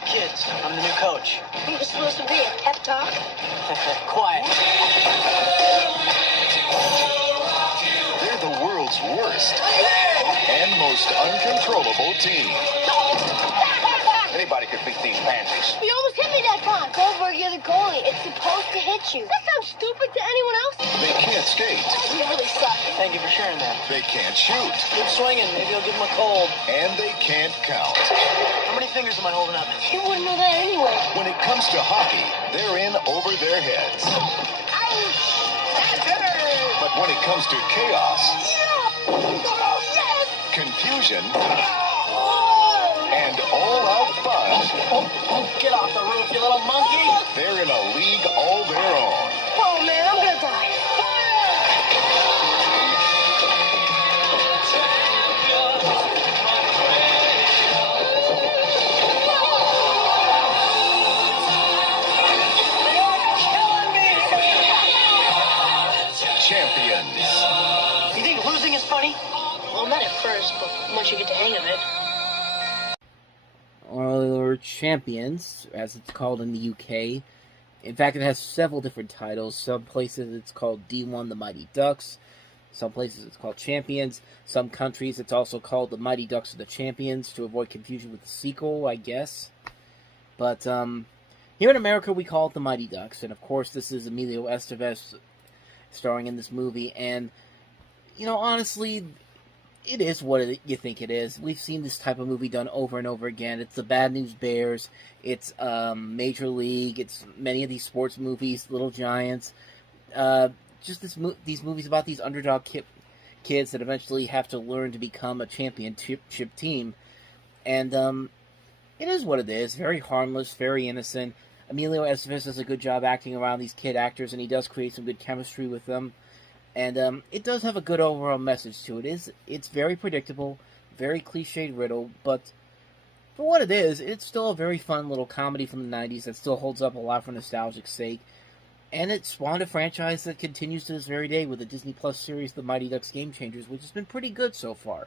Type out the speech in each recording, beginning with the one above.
right, kids. I'm the new coach. You're supposed to be a pep talk? Quiet. They're the world's worst and most uncontrollable team. Anybody could beat these pansies. You almost hit me that time. Goldberg, you're the goalie. It's supposed to hit you. That sounds stupid to anyone else. They can't skate. You really suck. Thank you for sharing that. They can't shoot. Keep swinging. Maybe I'll give him a cold. And they can't count. How many fingers am I holding up? You wouldn't know that anyway. When it comes to hockey, they're in over their heads. But when it comes to chaos, confusion, and all-out fun, Get off the roof, you little monkey! they're in a league all their own. Oh, man, I'm gonna die. Champions. You think losing is funny? Well, not at first, but once you get the hang of it. Or Champions, as it's called in the UK. In fact, it has several different titles. Some places it's called D1 The Mighty Ducks. Some places it's called Champions. Some countries it's also called The Mighty Ducks of the Champions, to avoid confusion with the sequel, I guess. But here in America we call it The Mighty Ducks. And of course this is Emilio Estevez starring in this movie. And, you know, honestly, it is what you think it is. We've seen this type of movie done over and over again. It's the Bad News Bears. It's Major League. It's many of these sports movies, Little Giants. Just these movies about these underdog kids that eventually have to learn to become a championship team. And it is what it is. Very harmless, very innocent. Emilio Estevez does a good job acting around these kid actors, and he does create some good chemistry with them. And it does have a good overall message to it. It's very predictable, very cliched riddle, but for what it is, it's still a very fun little comedy from the 90s that still holds up a lot for nostalgic sake. And it spawned a franchise that continues to this very day with the Disney Plus series The Mighty Ducks Game Changers, which has been pretty good so far.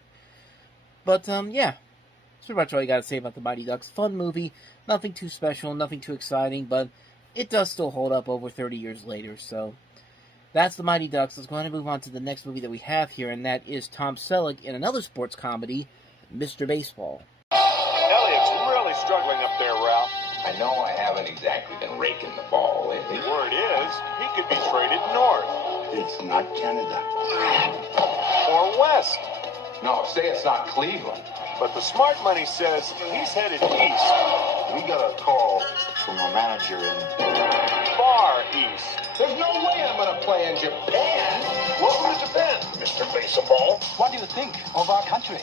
But, yeah, that's pretty much all you gotta say about The Mighty Ducks. Fun movie, nothing too special, nothing too exciting, but it does still hold up over 30 years later, so that's The Mighty Ducks. Let's go ahead and move on to the next movie that we have here, and that is Tom Selleck in another sports comedy, Mr. Baseball. Elliott's really struggling up there, Ralph. I know I haven't exactly been raking the ball lately. Word is, he could be traded north. It's not Canada. Or west. No, say it's not Cleveland. But the smart money says he's headed east. We got a call from a manager in Far east. There's no way I'm gonna play in Japan. Welcome to Japan, Mr. Baseball. What do you think of our country?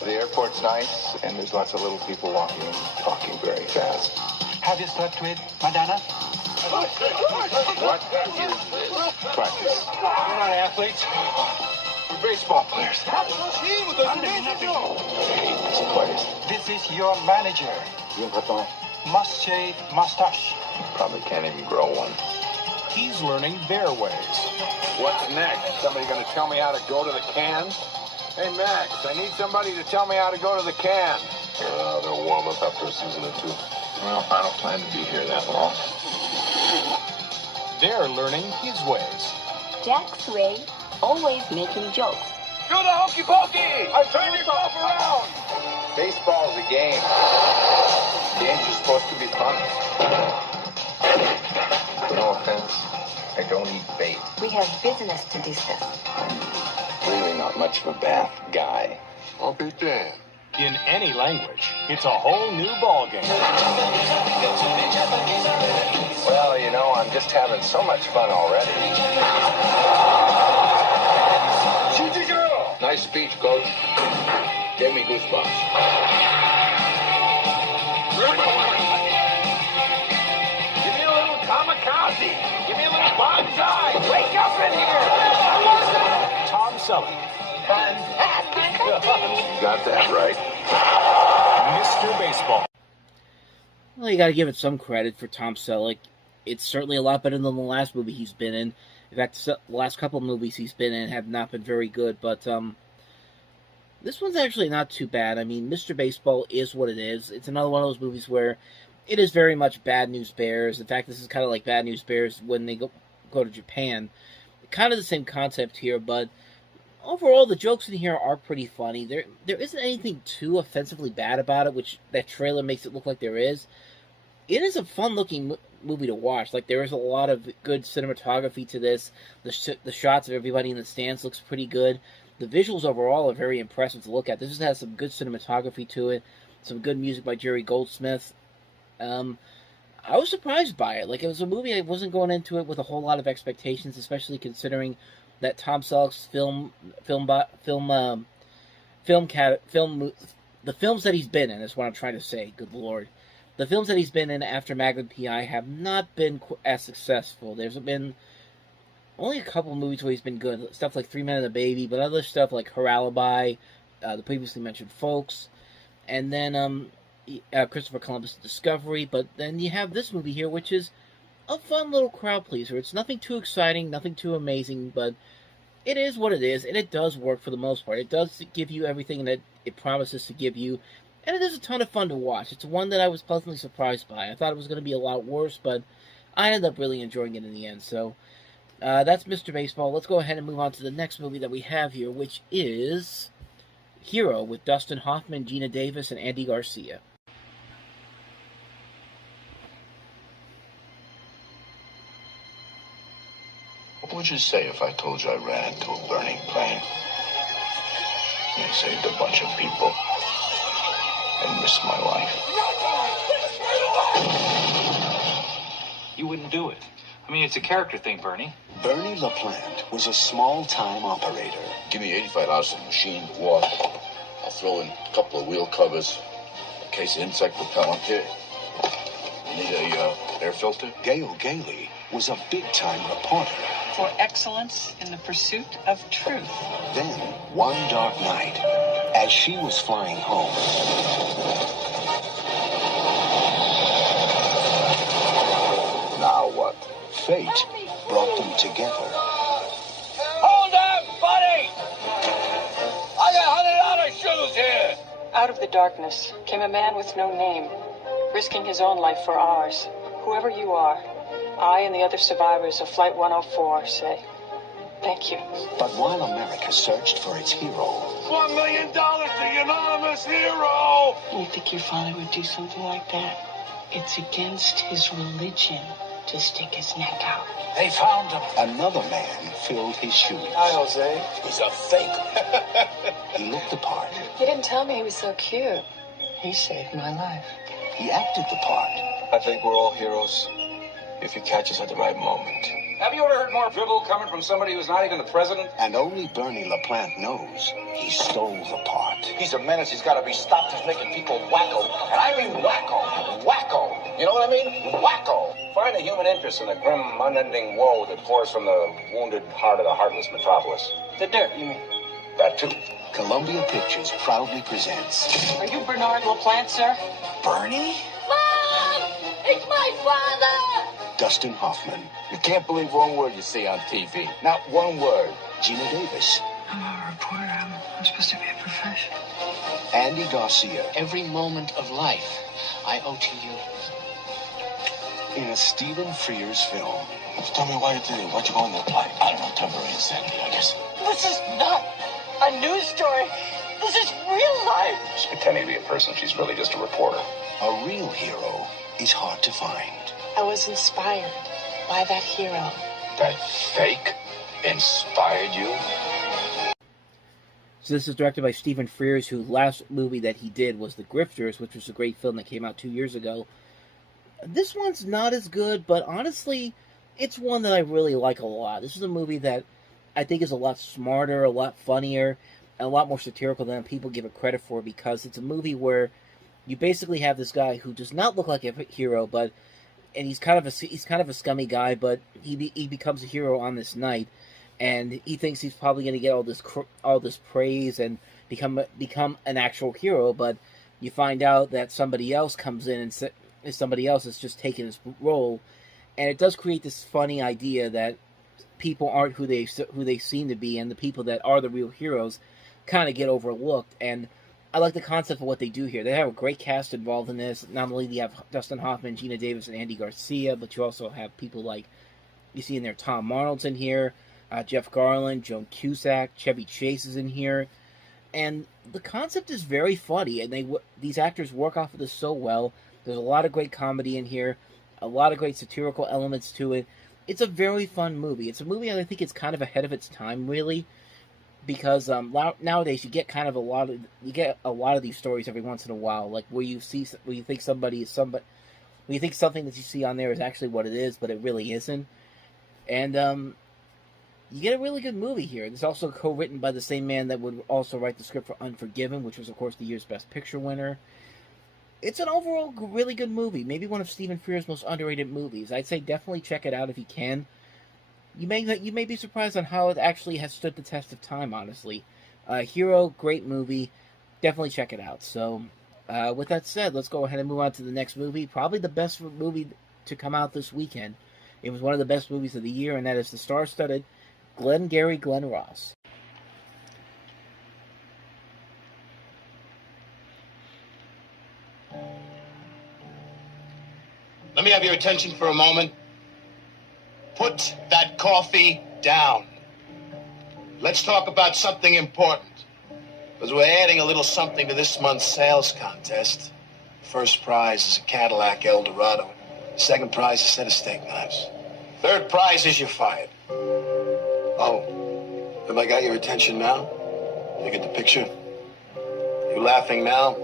The airport's nice, and there's lots of little people walking and talking very fast. Have you slept with Madonna? What is this? Practice. We're not athletes. We're baseball players. Hey, this place. This is your manager. You Breton? Must shave mustache. Probably can't even grow one. He's learning their ways. What's next? Somebody gonna tell me how to go to the can? Hey, Max, I need somebody to tell me how to go to the can. They'll warm up after a season or two. Well, I don't plan to be here that long. They're learning his ways. Jack's way, always making jokes. Do the hokey pokey! I'm trying to golf around! Baseball's a game. Games are supposed to be fun. No offense, I don't eat bait. We have business to discuss. Really not much of a bath guy. I'll be damned. In any language, it's a whole new ball game. Well, you know, I'm just having so much fun already. Shoot girl! Nice speech, Coach. Gave me goosebumps. Give me a little kamikaze. Give me a little bonsai. Wake up in here. Tom Selleck. Fantastic. You got that right. Mr. Baseball. Well, you gotta give it some credit for Tom Selleck. It's certainly a lot better than the last movie he's been in. In fact, the last couple of movies he's been in have not been very good, but this one's actually not too bad. I mean, Mr. Baseball is what it is. It's another one of those movies where it is very much Bad News Bears. In fact, this is kind of like Bad News Bears when they go to Japan. Kind of the same concept here, but overall, the jokes in here are pretty funny. There isn't anything too offensively bad about it, which that trailer makes it look like there is. It is a fun-looking movie to watch. Like, there is a lot of good cinematography to this. The shots of everybody in the stands looks pretty good. The visuals overall are very impressive to look at. This just has some good cinematography to it, some good music by Jerry Goldsmith. I was surprised by it. Like, it was a movie I wasn't going into it with a whole lot of expectations, especially considering that Tom Selleck's the films that he's been in is what I'm trying to say. Good Lord. The films that he's been in after Magnum P.I. have not been as successful. There's been only a couple movies where he's been good. Stuff like 3 Men and a Baby, but other stuff like Her Alibi, the previously mentioned Folks, and then Christopher Columbus' Discovery. But then you have this movie here, which is a fun little crowd pleaser. It's nothing too exciting, nothing too amazing, but it is what it is, and it does work for the most part. It does give you everything that it promises to give you. And it is a ton of fun to watch. It's one that I was pleasantly surprised by. I thought it was going to be a lot worse, but I ended up really enjoying it in the end. So, that's Mr. Baseball. Let's go ahead and move on to the next movie that we have here, which is Hero, with Dustin Hoffman, Gina Davis, and Andy Garcia. What would you say if I told you I ran into a burning plane and saved a bunch of people and risked my life? You wouldn't do it. I mean, it's a character thing, Bernie. Bernie LaPlante was a small-time operator. Give me $85 for machined water. I'll throw in a couple of wheel covers, a case of insect repellent. Here. You need a air filter? Gail Gailey was a big-time reporter. For excellence in the pursuit of truth. Then, one dark night, as she was flying home, now what? Fate brought them together. Hold up, buddy! I got $100 shoes here! Out of the darkness came a man with no name, risking his own life for ours. Whoever you are, I and the other survivors of Flight 104 say thank you. But while America searched for its hero, $1 million, the unanimous hero! You think your father would do something like that? It's against his religion to stick his neck out. They found him. Another man filled his shoes. Hi, Jose. He's a fake. He looked the part. He didn't tell me he was so cute. He saved my life. He acted the part. I think we're all heroes if you catch us at the right moment. Have you ever heard more dribble coming from somebody who's not even the president? And only Bernie LaPlante knows he stole the part. He's a menace. He's got to be stopped. He's making people wacko. And I mean wacko. Wacko. You know what I mean? Wacko. Find the human interest in the grim, unending woe that pours from the wounded heart of the heartless metropolis. The dirt, you mean? That too. Columbia Pictures proudly presents... Are you Bernard LaPlante, sir? Bernie? Mom! It's my father! Dustin Hoffman. You can't believe one word you see on TV. Not one word. Gina Davis. I'm not a reporter. I'm supposed to be a professional. Andy Garcia. Every moment of life I owe to you. In a Stephen Frears film. Tell me why you did it. Why'd you go on that plane? I don't know. Temporary insanity, I guess. This is not a news story. This is real life. She's pretending to be a person. She's really just a reporter. A real hero is hard to find. I was inspired by that hero. That fake inspired you? So this is directed by Stephen Frears, whose last movie that he did was The Grifters, which was a great film that came out 2 years ago. This one's not as good, but honestly, it's one that I really like a lot. This is a movie that I think is a lot smarter, a lot funnier, and a lot more satirical than people give it credit for, because it's a movie where you basically have this guy who does not look like a hero, and he's kind of a scummy guy, but he becomes a hero on this night, and he thinks he's probably going to get all this praise and become an actual hero, but you find out that somebody else comes in and somebody else has just taken his role, and it does create this funny idea that people aren't who they seem to be, and the people that are the real heroes kind of get overlooked. And I like the concept of what they do here. They have a great cast involved in this. Not only do you have Dustin Hoffman, Gina Davis, and Andy Garcia, but you also have people like, you see in there, Tom Arnold's in here, Jeff Garland, Joan Cusack, Chevy Chase is in here. And the concept is very funny, and these actors work off of this so well. There's a lot of great comedy in here, a lot of great satirical elements to it. It's a very fun movie. It's a movie that I think it's kind of ahead of its time, really, because nowadays you get a lot of these stories every once in a while, like where you think something that you see on there is actually what it is, but it really isn't, and you get a really good movie here. It's also co-written by the same man that would also write the script for Unforgiven, which was, of course, the year's Best Picture winner. It's an overall really good movie. Maybe one of Stephen Frears' most underrated movies. I'd say definitely check it out if you can. You may be surprised on how it actually has stood the test of time, honestly. Hero, great movie. Definitely check it out. So, with that said, let's go ahead and move on to the next movie. Probably the best movie to come out this weekend. It was one of the best movies of the year, and that is the star-studded Glengarry Glen Ross. Let me have your attention for a moment. Put that coffee down. Let's talk about something important. Because we're adding a little something to this month's sales contest. First prize is a Cadillac Eldorado. Second prize is a set of steak knives. Third prize is you're fired. Oh, have I got your attention now? You get the picture? You laughing now?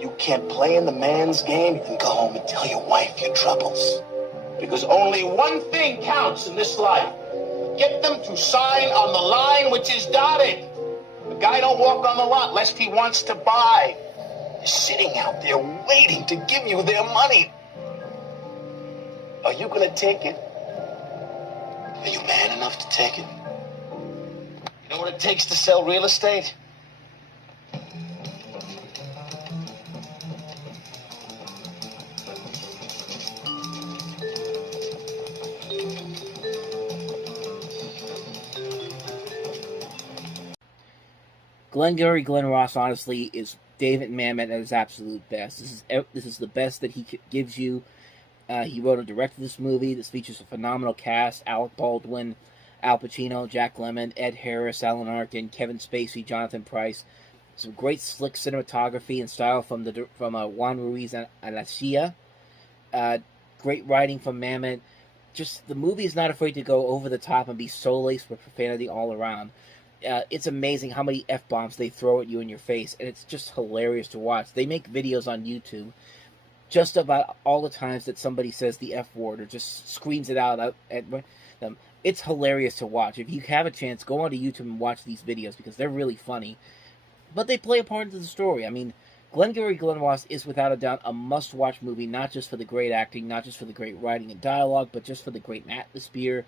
You can't play in the man's game. You can go home and tell your wife your troubles. Because only one thing counts in this life. Get them to sign on the line which is dotted. The guy don't walk on the lot lest he wants to buy. They're sitting out there waiting to give you their money. Are you gonna take it? Are you man enough to take it? You know what it takes to sell real estate? Glengarry Glen Ross, honestly, is David Mamet at his absolute best. This is the best that he gives you. He wrote and directed this movie. This features a phenomenal cast: Alec Baldwin, Al Pacino, Jack Lemmon, Ed Harris, Alan Arkin, Kevin Spacey, Jonathan Pryce. Some great slick cinematography and style from Juan Ruiz Alachia. Great writing from Mamet. Just the movie is not afraid to go over the top and be so laced with profanity all around. It's amazing how many F-bombs they throw at you in your face, and it's just hilarious to watch. They make videos on YouTube just about all the times that somebody says the F word or just screams it out at them. It's hilarious to watch. If you have a chance, go onto YouTube and watch these videos because they're really funny. But they play a part into the story. I mean, Glengarry Glen Ross is without a doubt a must-watch movie, not just for the great acting, not just for the great writing and dialogue, but just for the great atmosphere,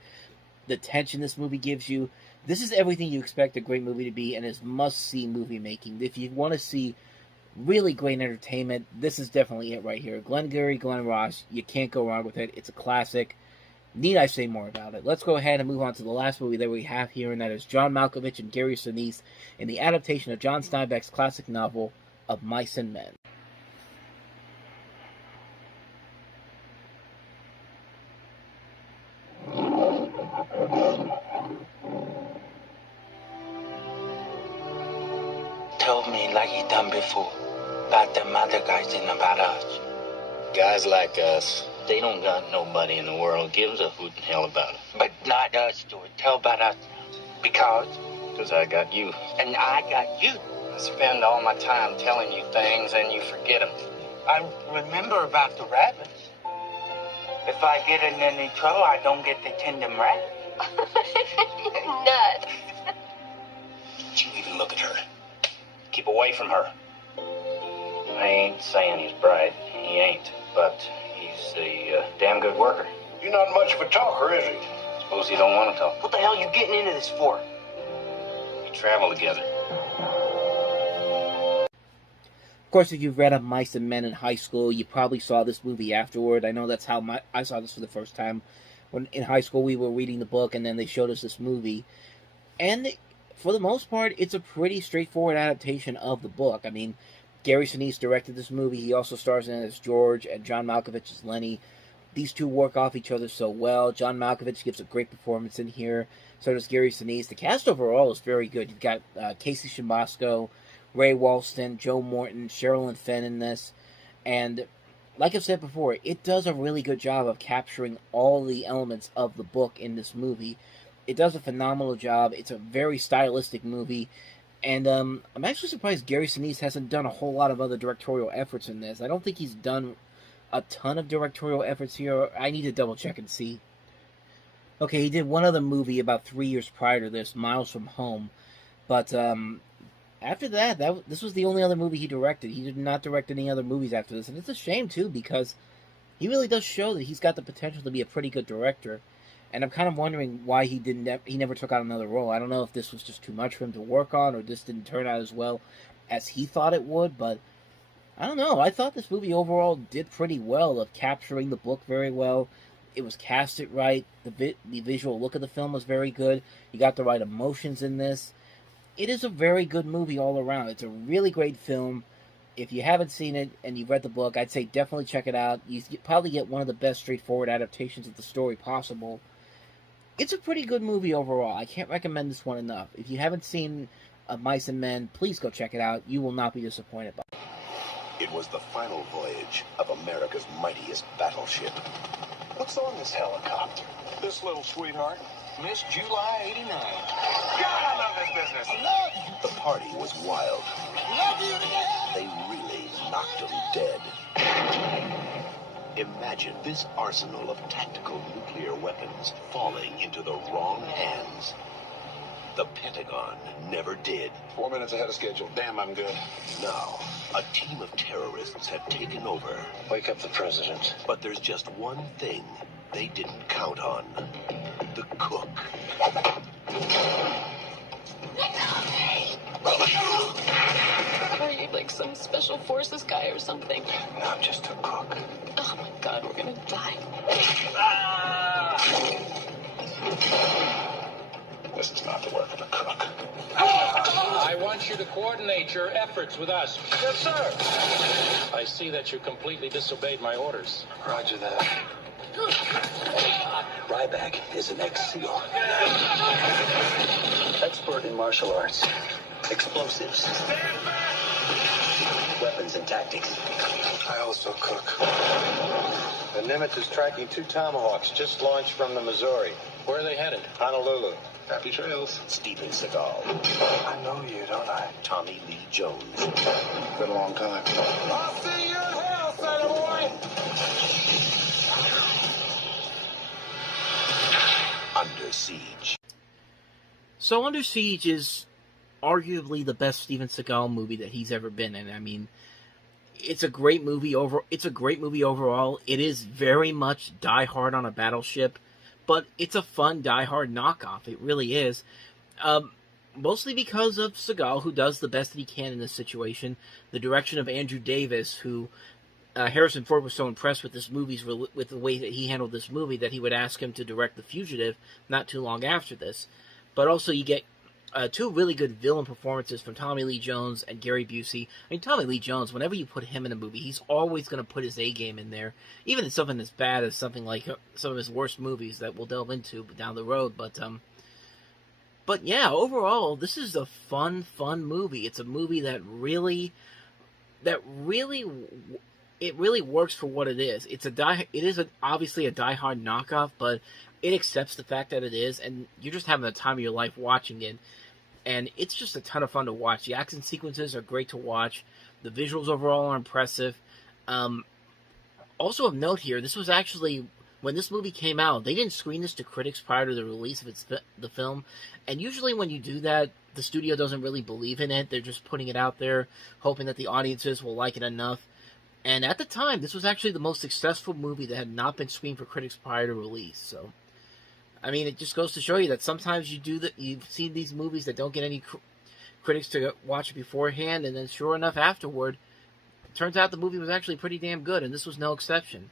the tension this movie gives you. This is everything you expect a great movie to be, and is must-see movie making. If you want to see really great entertainment, this is definitely it right here. Glengarry Glen Ross, you can't go wrong with it. It's a classic. Need I say more about it? Let's go ahead and move on to the last movie that we have here, and that is John Malkovich and Gary Sinise in the adaptation of John Steinbeck's classic novel of Mice and Men. Tell me like he done before about them other guys and about us. Guys like us, they don't got nobody in the world gives a hoot and hell about it. But not us, Stuart. Tell about us. Because I got you. And I got you. I spend all my time telling you things and you forget them. I remember about the rabbits. If I get in any trouble, I don't get to tend them rabbits. Nuts. Don't you even look at her. Keep away from her. I ain't saying he's bright. He ain't. But he's a damn good worker. You're not much of a talker, is he? Suppose he don't want to talk. What the hell are you getting into this for? We travel together. Of course, if you've read of Mice and Men in high school, you probably saw this movie afterward. I know that's how I saw this for the first time. When in high school we were reading the book, and then they showed us this movie. And for the most part, it's a pretty straightforward adaptation of the book. I mean, Gary Sinise directed this movie. He also stars in it as George, and John Malkovich as Lenny. These two work off each other so well. John Malkovich gives a great performance in here. So does Gary Sinise. The cast overall is very good. You've got Casey Simbasco, Ray Walston, Joe Morton, Sherilyn Fenn in this. And like I've said before, it does a really good job of capturing all the elements of the book in this movie. It does a phenomenal job. It's a very stylistic movie. And I'm actually surprised Gary Sinise hasn't done a whole lot of other directorial efforts in this. I don't think he's done a ton of directorial efforts here. I need to double check and see. Okay, he did one other movie about 3 years prior to this, Miles from Home. But after that, this was the only other movie he directed. He did not direct any other movies after this. And it's a shame, too, because he really does show that he's got the potential to be a pretty good director. And I'm kind of wondering why he never took on another role. I don't know if this was just too much for him to work on, or this didn't turn out as well as he thought it would, but I don't know. I thought this movie overall did pretty well of capturing the book very well. It was casted right. The visual look of the film was very good. You got the right emotions in this. It is a very good movie all around. It's a really great film. If you haven't seen it and you've read the book, I'd say definitely check it out. You probably get one of the best straightforward adaptations of the story possible. It's a pretty good movie overall. I can't recommend this one enough. If you haven't seen Mice and Men, please go check it out. You will not be disappointed by it. It was the final voyage of America's mightiest battleship. What's on this helicopter? This little sweetheart. Miss July 89. God, I love this business. I love you. The party was wild. Love you to death. They really knocked them dead. Imagine this arsenal of tactical nuclear weapons falling into the wrong hands. The Pentagon never did. 4 minutes ahead of schedule. Damn, I'm good. Now, a team of terrorists have taken over. Wake up the president. But there's just one thing they didn't count on. The cook. Are you like some special forces guy or something? No, I'm just a cook. Oh my god, we're gonna die. This is not the work of a cook. I want you to coordinate your efforts with us. Yes, sir. I see that you completely disobeyed my orders. Roger that. Ryback is an ex-SEAL. Expert in martial arts. Explosives. Weapons and tactics. I also cook. The Nimitz is tracking 2 Tomahawks just launched from the Missouri. Where are they headed? Honolulu. Happy trails. Steven Seagal. I know you, don't I? Tommy Lee Jones. Been a long time. I'll see you in hell, son of a boy. Under Siege. So Under Siege is arguably the best Steven Seagal movie that he's ever been in. I mean, it's a great movie overall. It is very much Die Hard on a battleship, but it's a fun Die Hard knockoff. It really is. Mostly because of Seagal, who does the best that he can in this situation. The direction of Andrew Davis, who Harrison Ford was so impressed with with the way that he handled this movie that he would ask him to direct The Fugitive not too long after this. But also you get 2 really good villain performances from Tommy Lee Jones and Gary Busey. I mean, Tommy Lee Jones, whenever you put him in a movie, he's always going to put his A-game in there, even in something as bad as something like some of his worst movies that we'll delve into down the road. But yeah, overall, this is a fun movie. It's a movie that really works for what it is. It is obviously a Die Hard knockoff, but it accepts the fact that it is, and you're just having the time of your life watching it. And it's just a ton of fun to watch. The action sequences are great to watch. The visuals overall are impressive. Also of note here, this was actually, when this movie came out, they didn't screen this to critics prior to the release of the film. And usually when you do that, the studio doesn't really believe in it. They're just putting it out there, hoping that the audiences will like it enough. And at the time, this was actually the most successful movie that had not been screened for critics prior to release. So, I mean, it just goes to show you that sometimes you've seen these movies that don't get any critics to watch it beforehand, and then sure enough, afterward, it turns out the movie was actually pretty damn good, and this was no exception.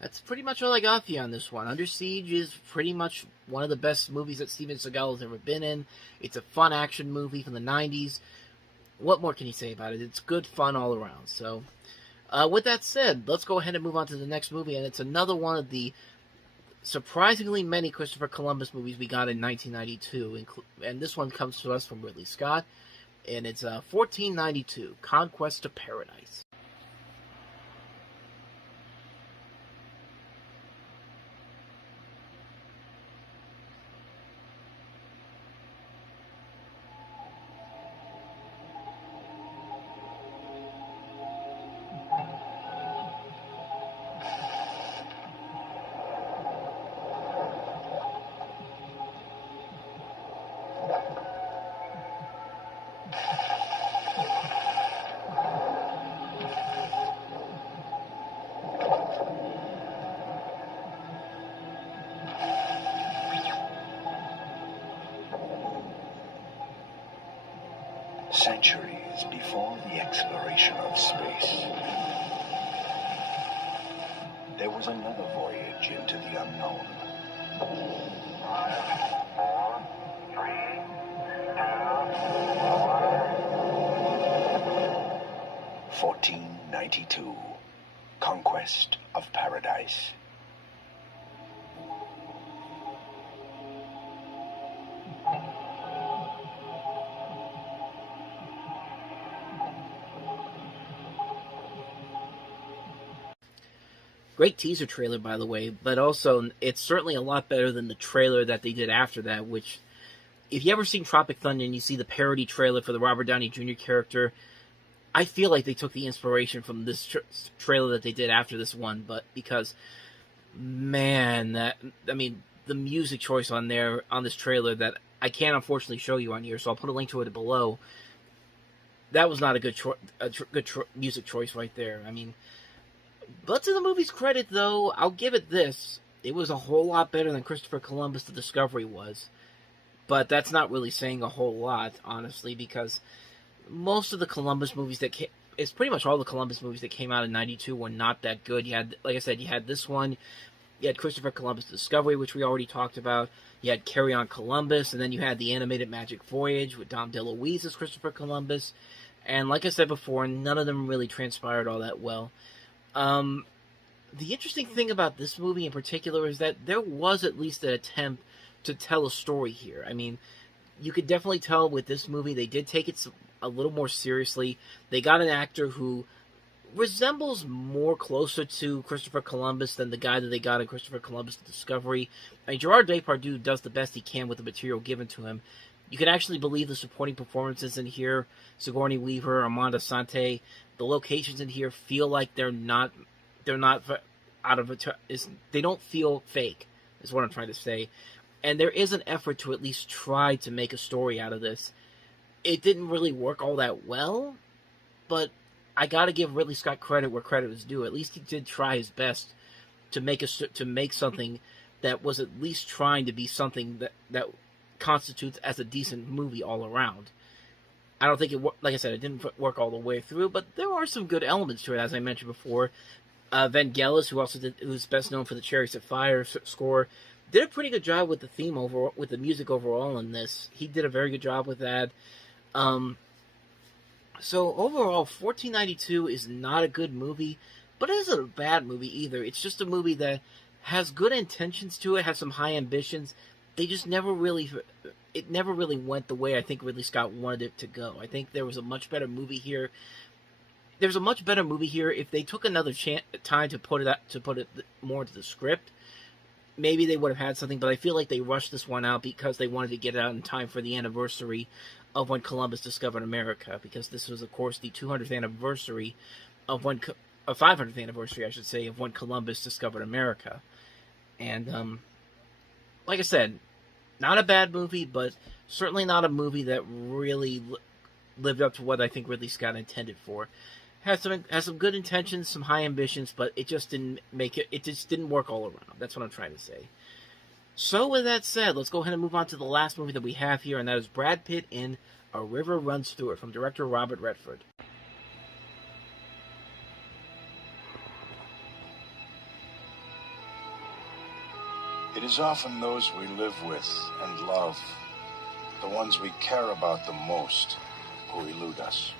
That's pretty much all I got for you on this one. Under Siege is pretty much one of the best movies that Steven Seagal has ever been in. It's a fun action movie from the 90s. What more can you say about it? It's good fun all around. So, with that said, let's go ahead and move on to the next movie, and it's another one of the surprisingly many Christopher Columbus movies we got in 1992, and this one comes to us from Ridley Scott, and it's 1492, Conquest of Paradise. Centuries before the exploration of space, there was another voyage into the unknown. 1492, Conquest of Paradise. Great teaser trailer, by the way, but also it's certainly a lot better than the trailer that they did after that, which, if you ever seen Tropic Thunder and you see the parody trailer for the Robert Downey Jr. character, I feel like they took the inspiration from this trailer that they did after this one, but because, man, the music choice on this trailer that I can't unfortunately show you on here, so I'll put a link to it below. That was not a good music choice right there. I mean, but to the movie's credit, though, I'll give it this. It was a whole lot better than Christopher Columbus: The Discovery was. But that's not really saying a whole lot, honestly, because most of the Columbus movies it's pretty much all the Columbus movies that came out in 92 were not that good. You had, like I said, you had this one. You had Christopher Columbus: Discovery, which we already talked about. You had Carry On Columbus, and then you had the animated Magic Voyage with Dom DeLuise as Christopher Columbus. And like I said before, none of them really transpired all that well. The interesting thing about this movie in particular is that there was at least an attempt to tell a story here. I mean, you could definitely tell with this movie they did take it a little more seriously. They got an actor who resembles more closer to Christopher Columbus than the guy that they got in Christopher Columbus: The Discovery. I mean, Gerard Depardieu does the best he can with the material given to him. You can actually believe the supporting performances in here. Sigourney Weaver, Armand Assante. The locations in here feel like they're not out of it. They don't feel fake, is what I'm trying to say. And there is an effort to at least try to make a story out of this. It didn't really work all that well, but I gotta give Ridley Scott credit where credit is due. At least he did try his best to make something that was at least trying to be something that constitutes as a decent movie all around. I don't think like I said, it didn't work all the way through, but there are some good elements to it, as I mentioned before. Vangelis, who's best known for the Cherry Sapphire score, did a pretty good job with the theme with the music overall in this. He did a very good job with that. So overall, 1492 is not a good movie, but it isn't a bad movie either. It's just a movie that has good intentions to it, has some high ambitions. They just never really went the way I think Ridley Scott wanted it to go. I think there was a much better movie here. There's a much better movie here if they took another time to put it more into the script. Maybe they would have had something, but I feel like they rushed this one out because they wanted to get it out in time for the anniversary of when Columbus discovered America, because this was, of course, the 200th anniversary of 500th anniversary, I should say, of when Columbus discovered America. And, like I said, not a bad movie, but certainly not a movie that really lived up to what I think Ridley Scott intended for. Has some good intentions, some high ambitions, but it just didn't make it. It just didn't work all around. That's what I'm trying to say. So with that said, let's go ahead and move on to the last movie that we have here, and that is Brad Pitt in A River Runs Through It from director Robert Redford. It is often those we live with and love, the ones we care about the most, who elude us.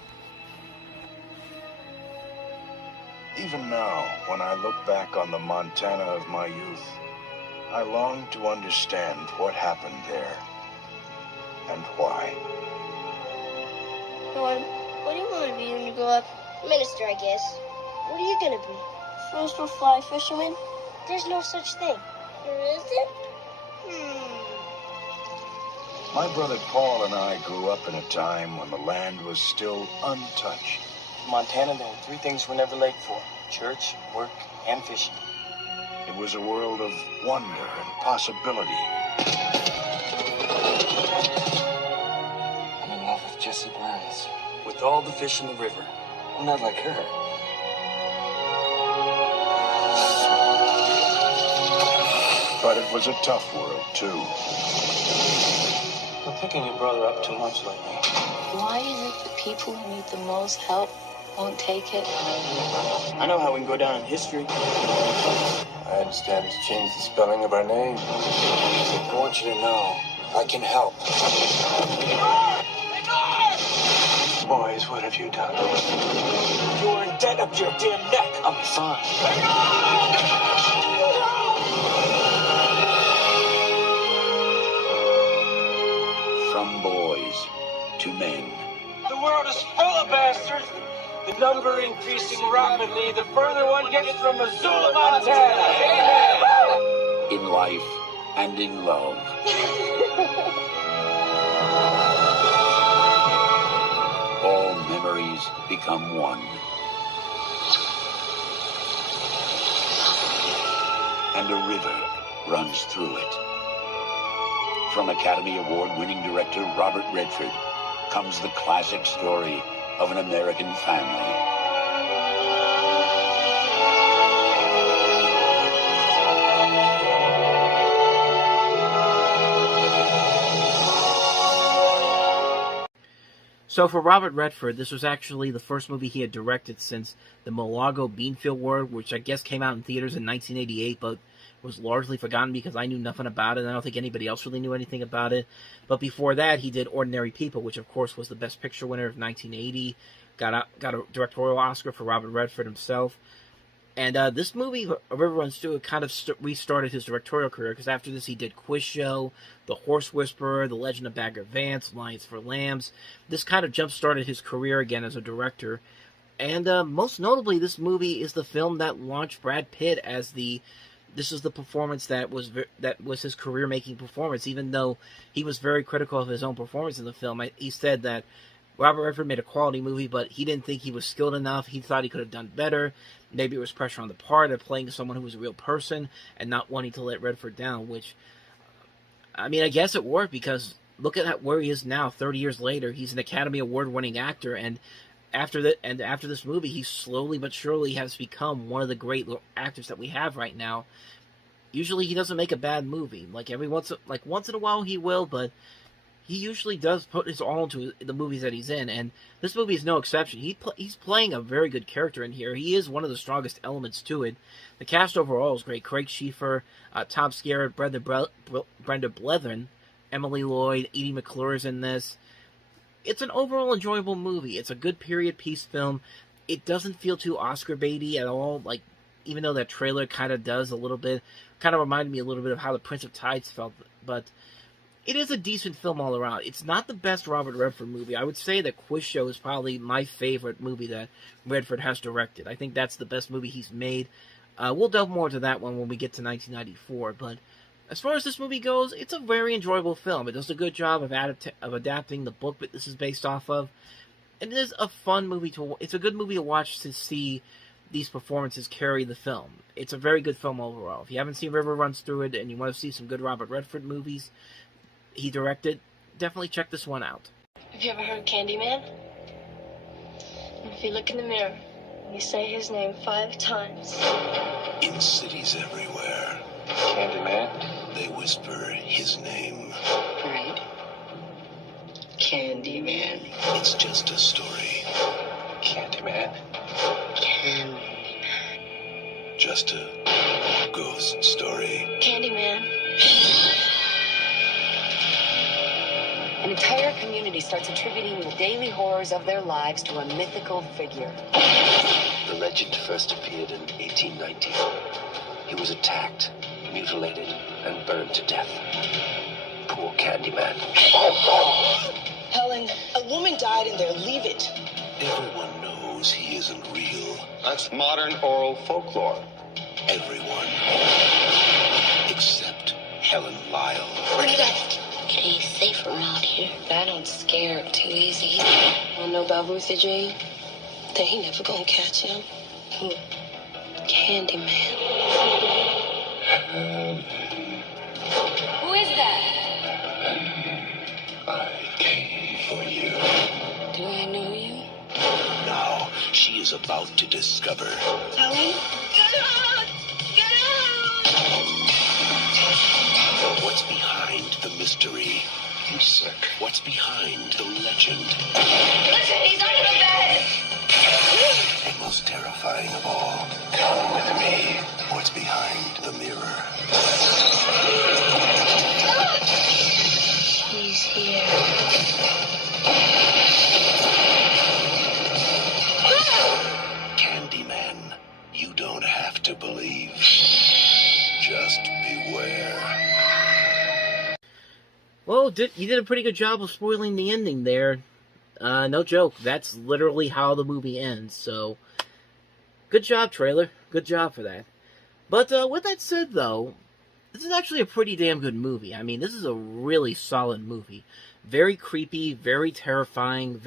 Even now, when I look back on the Montana of my youth, I long to understand what happened there and why. Norm, what do you want to be when you grow up? Minister, I guess. What are you going to be? First or fly fisherman? There's no such thing. There isn't? My brother Paul and I grew up in a time when the land was still untouched. In Montana, there were three things we're never late for: church, work, and fishing. It was a world of wonder and possibility. I'm in love with Jessie Burns. With all the fish in the river. I'm not like her. But it was a tough world, too. I'm picking your brother up too much lately. Why is it the people who need the most help won't take it? I know how we can go down in history. I understand it's changed the spelling of our name. I want you to know I can help. Boys, what have you done? You're in debt up your damn neck. I'm fine. From boys to men. The world is full of bastards. The number increasing rapidly the further one gets from Missoula, Montana. Amen. In life and in love. All memories become one. And a river runs through it. From Academy Award-winning director Robert Redford comes the classic story of an American family. So for Robert Redford, this was actually the first movie he had directed since the Malago Beanfield War, which I guess came out in theaters in 1988, but was largely forgotten because I knew nothing about it, and I don't think anybody else really knew anything about it. But before that, he did Ordinary People, which of course was the Best Picture winner of 1980. Got a directorial Oscar for Robert Redford himself. And this movie, A River Runs Through It, kind of restarted his directorial career, because after this he did Quiz Show, The Horse Whisperer, The Legend of Bagger Vance, Lions for Lambs. This kind of jump-started his career again as a director. And most notably, this movie is the film that launched Brad Pitt as the... This is the performance that was his career-making performance, even though he was very critical of his own performance in the film. He said that Robert Redford made a quality movie, but he didn't think he was skilled enough. He thought he could have done better. Maybe it was pressure on the part of playing someone who was a real person and not wanting to let Redford down, which, I mean, I guess it worked, because look at where he is now, 30 years later. He's an Academy Award-winning actor, and after this movie, he slowly but surely has become one of the great actors that we have right now. Usually he doesn't make a bad movie. Once in a while he will, but he usually does put his all into the movies that he's in, and this movie is no exception. He's playing a very good character in here. He is one of the strongest elements to it. The cast overall is great. Craig Schieffer, Tom Skerritt, Brenda Blethyn, Emily Lloyd, Edie McClure is in this. It's an overall enjoyable movie. It's a good period piece film. It doesn't feel too Oscar baity at all, even though that trailer kind of does a little bit. Kind of reminded me a little bit of how The Prince of Tides felt, but it is a decent film all around. It's not the best Robert Redford movie. I would say that Quiz Show is probably my favorite movie that Redford has directed. I think that's the best movie he's made. We'll delve more into that one when we get to 1994, but as far as this movie goes, it's a very enjoyable film. It does a good job of adapting the book that this is based off of. It is a fun movie it's a good movie to watch to see these performances carry the film. It's a very good film overall. If you haven't seen River Runs Through It and you want to see some good Robert Redford movies he directed, definitely check this one out. Have you ever heard Candyman? If you look in the mirror, you say his name 5 times. In cities everywhere, Candyman? they whisper his name. Right. Candyman. It's just a story. Candyman? Candyman. Just a ghost story. Candyman. community starts attributing the daily horrors of their lives to a mythical figure. The legend first appeared in 1890. He was attacked, mutilated, and burned to death. Poor Candyman. Helen, a woman died in there. Leave it. Everyone knows he isn't real. That's modern oral folklore. Everyone. Except Helen Lyle. Bring it up. She's safe around here. I don't scare her too easy. Wanna know about Ruthie Jean? They ain't never gonna catch him. Candyman. Who is that? I came for you. Do I know you? Now she is about to discover. Helen? Get out! Get out! What's behind the mystery? I'm sick. What's behind the legend? Listen, he's under the bed! And most terrifying of all, come with me. What's behind the mirror? He's here. Candyman, you don't have to believe. Just beware. Well, you did a pretty good job of spoiling the ending there. No joke. That's literally how the movie ends. So, good job, trailer. Good job for that. But with that said, though, this is actually a pretty damn good movie. I mean, this is a really solid movie. Very creepy, very terrifying,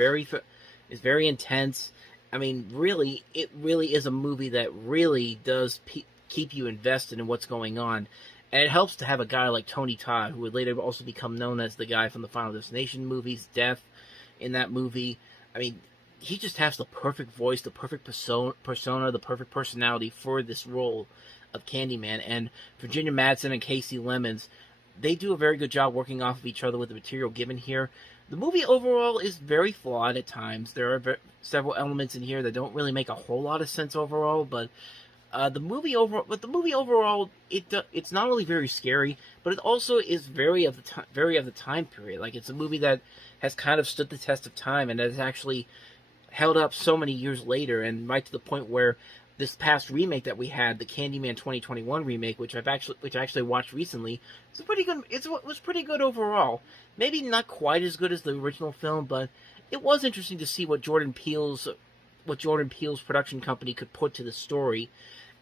it's very intense. I mean, really, it really is a movie that really does keep you invested in what's going on. And it helps to have a guy like Tony Todd, who would later also become known as the guy from the Final Destination movies, Death, in that movie. I mean, he just has the perfect voice, the perfect persona, the perfect personality for this role of Candyman. And Virginia Madsen and Casey Lemons, they do a very good job working off of each other with the material given here. The movie overall is very flawed at times. There are several elements in here that don't really make a whole lot of sense overall, but the movie overall, it's not only very scary, but it also is very of the time period. Like, it's a movie that has kind of stood the test of time and has actually held up so many years later, and right to the point where this past remake that we had, the Candyman 2021 remake, which I actually watched recently, it's pretty good. It was pretty good overall. Maybe not quite as good as the original film, but it was interesting to see what Jordan Peele's production company could put to the story.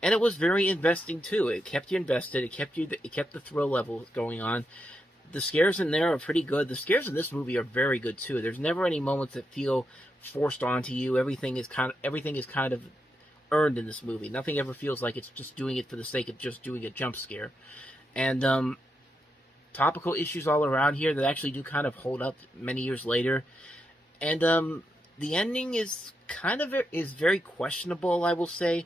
And it was very investing too. It kept you invested. It kept the thrill level going on. The scares in there are pretty good. The scares in this movie are very good too. There's never any moments that feel forced onto you. Everything is kind of earned in this movie. Nothing ever feels like it's just doing it for the sake of just doing a jump scare. And topical issues all around here that actually do kind of hold up many years later. And the ending is very questionable, I will say.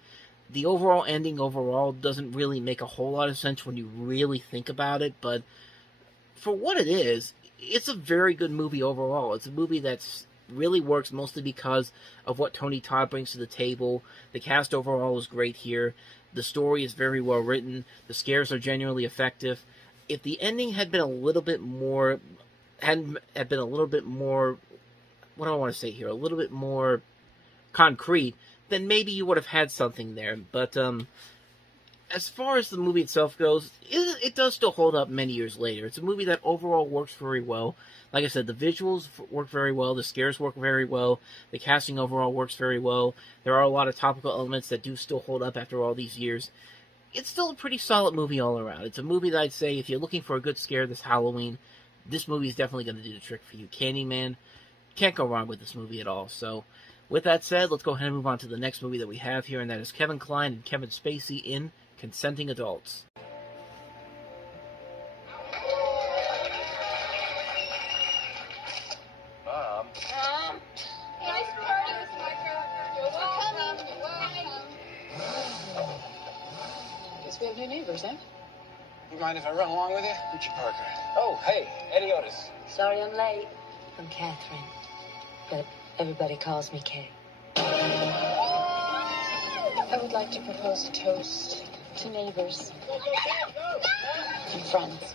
The overall ending doesn't really make a whole lot of sense when you really think about it, but for what it is, it's a very good movie overall. It's a movie that's really works mostly because of what Tony Todd brings to the table. The cast overall is great here. The story is very well written. The scares are genuinely effective. If the ending had been a little bit more, what do I want to say here? A little bit more concrete, then maybe you would have had something there. But as far as the movie itself goes, it does still hold up many years later. It's a movie that overall works very well. Like I said, the visuals work very well, the scares work very well, the casting overall works very well. There are a lot of topical elements that do still hold up after all these years. It's still a pretty solid movie all around. It's a movie that I'd say, if you're looking for a good scare this Halloween, this movie is definitely going to do the trick for you. Candyman, can't go wrong with this movie at all. So, with that said, let's go ahead and move on to the next movie that we have here, and that is Kevin Kline and Kevin Spacey in Consenting Adults. Mom. Nice party, Miss Parker. You're welcome. Guess we have new neighbors, eh? You mind if I run along with you? Richard Parker. Oh, hey, Eddie Otis. Sorry I'm late. I'm Catherine, but everybody calls me Kay. I would like to propose a toast to neighbors and friends.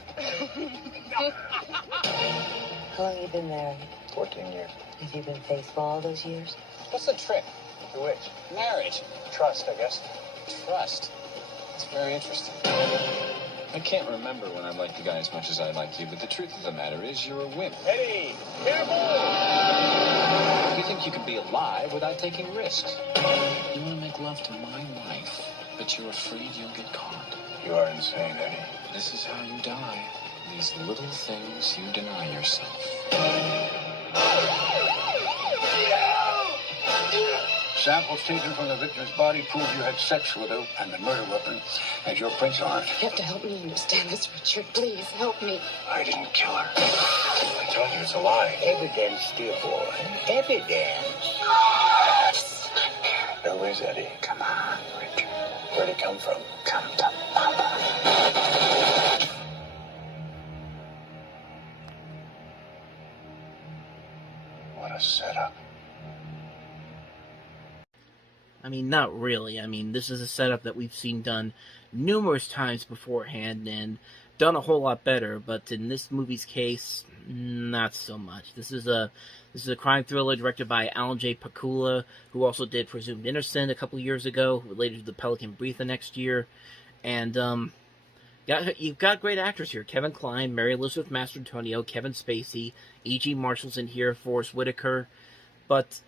How long have you been married? 14 years. Have you been faithful all those years? What's the trick? To which? Marriage. Trust, I guess. Trust. It's very interesting. I can't remember when I liked the guy as much as I liked you, but the truth of the matter is you're a wimp. Eddie, careful! You think you can be alive without taking risks. You want to make love to my wife, but you're afraid you'll get caught. You are insane, Eddie. This is how you die. These little things you deny yourself. Samples taken from the victim's body prove you had sex with her, and the murder weapon has your prints on it. You have to help me understand this, Richard. Please, help me. I didn't kill her. I told you it's a lie. Evidence, dear boy. Evidence. Who is Eddie? Come on, Richard. Where'd he come from? Come to Mama. What a setup. I mean, not really. I mean, this is a setup that we've seen done numerous times beforehand and done a whole lot better, but in this movie's case, not so much. This is a crime thriller directed by Alan J. Pakula, who also did Presumed Innocent a couple years ago, related to The Pelican Brief the next year, and you've got great actors here. Kevin Kline, Mary Elizabeth Mastrantonio, Kevin Spacey, E.G. Marshall's in here, Forrest Whitaker, but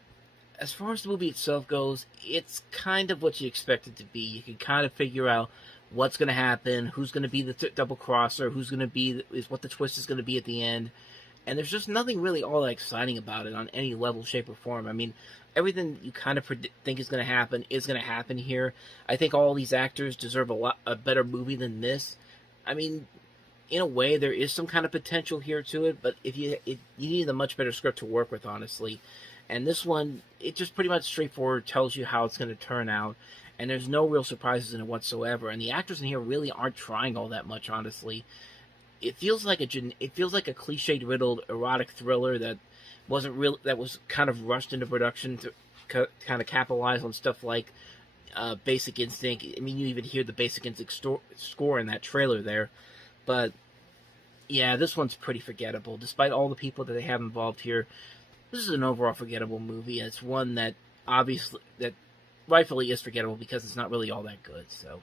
as far as the movie itself goes, it's kind of what you expect it to be. You can kind of figure out what's going to happen, who's going to be the double crosser, what the twist is going to be at the end, and there's just nothing really all that exciting about it on any level, shape, or form. I mean, everything you kind of think is going to happen here. I think all these actors deserve a better movie than this. I mean, in a way, there is some kind of potential here to it, but you need a much better script to work with, honestly. And this one, it just pretty much straightforward tells you how it's going to turn out, and there's no real surprises in it whatsoever. And the actors in here really aren't trying all that much, honestly. It feels like a cliche-riddled erotic thriller that was kind of rushed into production to kind of capitalize on stuff like Basic Instinct. I mean, you even hear the Basic Instinct score in that trailer there, but yeah, this one's pretty forgettable. Despite all the people that they have involved here, this is an overall forgettable movie. It's one that rightfully is forgettable because it's not really all that good. So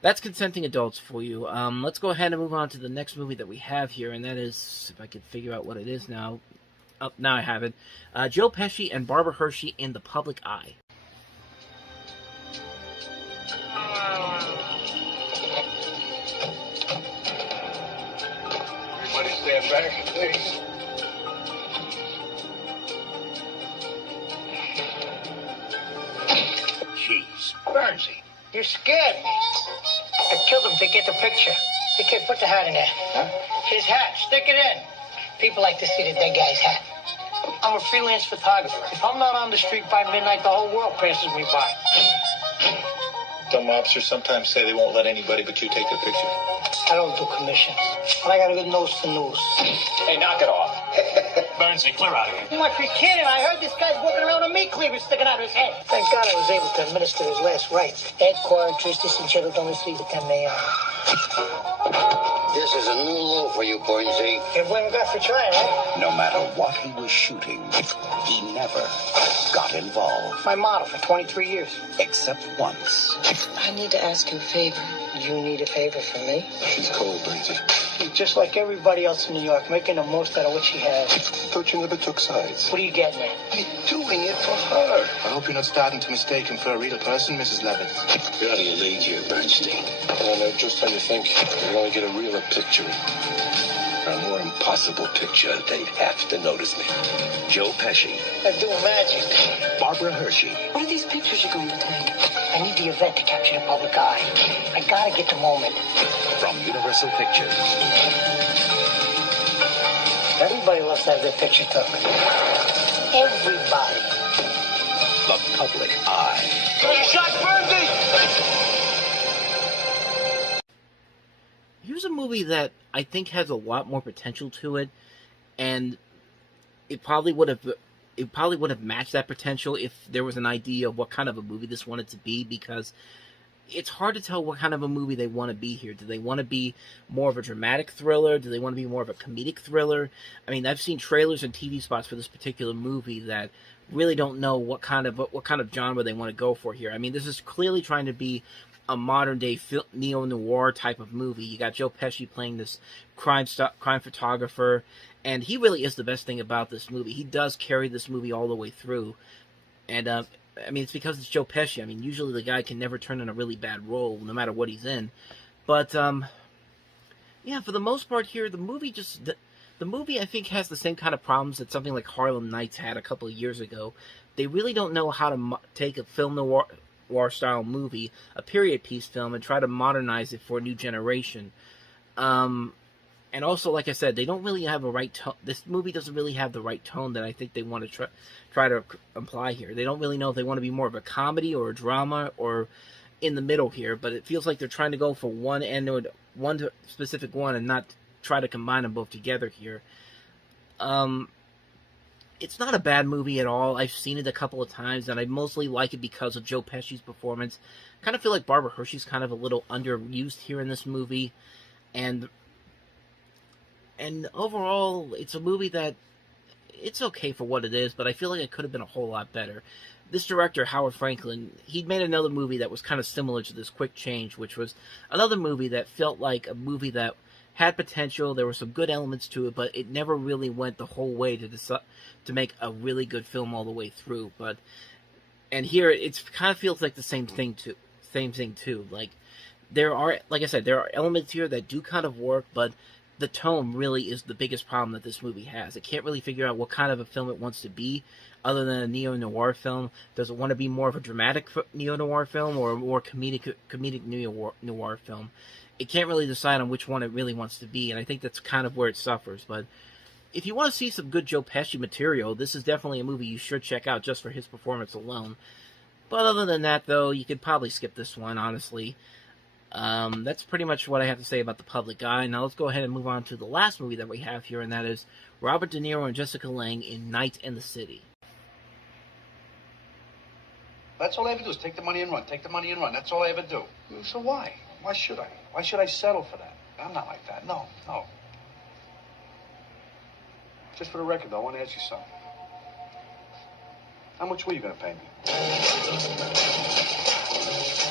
that's Consenting Adults for you. Let's go ahead and move on to the next movie that we have here, and that is, if I could figure out what it is now. Oh, now I have it. Joe Pesci and Barbara Hershey in The Public Eye. Everybody stand back, please. Jeez, Bernsey, you scared me. I killed him to get the picture. The kid, put the hat in there. Huh? His hat, stick it in. People like to see the dead guy's hat. I'm a freelance photographer. If I'm not on the street by midnight, the whole world passes me by. The mobsters sometimes say they won't let anybody but you take their picture. I don't do commissions. But I got a good nose for news. Hey, knock it off. Bernsey, clear out of here. You must be kidding. I heard this guy's walking around with a meat cleaver sticking out of his head. Thank God I was able to administer his last rites. Headquarters, sincerely don't receive it, me. This is a new low for you, Bernsey. You blame God for trying, right? No matter what he was shooting, he never got involved. My model for 23 years. Except once. I need to ask you a favor. You need a favor from me? She's cold, Bernsey. He's just like everybody else in New York, making the most out of what she has. I thought you never took sides. What are you getting at? I'm doing it for her. I hope you're not starting to mistake him for a real person, Mrs. Levitt. You're out of your league here, Bernstein. I know just how you think. You want to get a realer picture. A more impossible picture, they'd have to notice me. Joe Pesci. I'm doing magic. Barbara Hershey. What are these pictures you're going to take? I need the event to capture the public eye. I gotta get the moment. From Universal Pictures. Everybody loves to have their picture took. Everybody. The Public Eye. There's a shot, Bernsey! Here's a movie that I think has a lot more potential to it, and it probably would have matched that potential if there was an idea of what kind of a movie this wanted to be, because it's hard to tell what kind of a movie they want to be here. Do they want to be more of a dramatic thriller? Do they want to be more of a comedic thriller? I mean, I've seen trailers and TV spots for this particular movie that really don't know what kind of genre they want to go for here. I mean, this is clearly trying to be a modern-day neo-noir type of movie. You got Joe Pesci playing this crime photographer, and he really is the best thing about this movie. He does carry this movie all the way through, and I mean, it's because it's Joe Pesci. I mean, usually the guy can never turn in a really bad role, no matter what he's in. But, yeah, for the most part here, the movie, I think, has the same kind of problems that something like Harlem Nights had a couple of years ago. They really don't know how to take a film noir-style movie, a period piece film, and try to modernize it for a new generation. And also, like I said, they don't really have a right tone. This movie doesn't really have the right tone that I think they want to try to imply here. They don't really know if they want to be more of a comedy or a drama or in the middle here, but it feels like they're trying to go for one end or one specific one and not try to combine them both together here. It's not a bad movie at all. I've seen it a couple of times, and I mostly like it because of Joe Pesci's performance. I kind of feel like Barbara Hershey's kind of a little underused here in this movie, and overall, it's a movie that, it's okay for what it is, but I feel like it could have been a whole lot better. This director, Howard Franklin, he'd made another movie that was kind of similar to this Quick Change, which was another movie that felt like a movie that had potential. There were some good elements to it, but it never really went the whole way to make a really good film all the way through. And here, it kind of feels like the same thing too. Like, like I said, there are elements here that do kind of work, but the tone really is the biggest problem that this movie has. It can't really figure out what kind of a film it wants to be, other than a neo-noir film. Does it want to be more of a dramatic neo-noir film or a more comedic neo-noir film? It can't really decide on which one it really wants to be, and I think that's kind of where it suffers. But if you want to see some good Joe Pesci material, this is definitely a movie you should check out just for his performance alone. But other than that, though, you could probably skip this one, honestly. That's pretty much what I have to say about The Public Eye. Now let's go ahead and move on to the last movie that we have here, and that is Robert De Niro and Jessica Lange in Night in the City. That's all I ever do is take the money and run, take the money and run. That's all I ever do. So why? Why should I? Why should I settle for that? I'm not like that. No. Just for the record, though, I want to ask you something. How much were you going to pay me?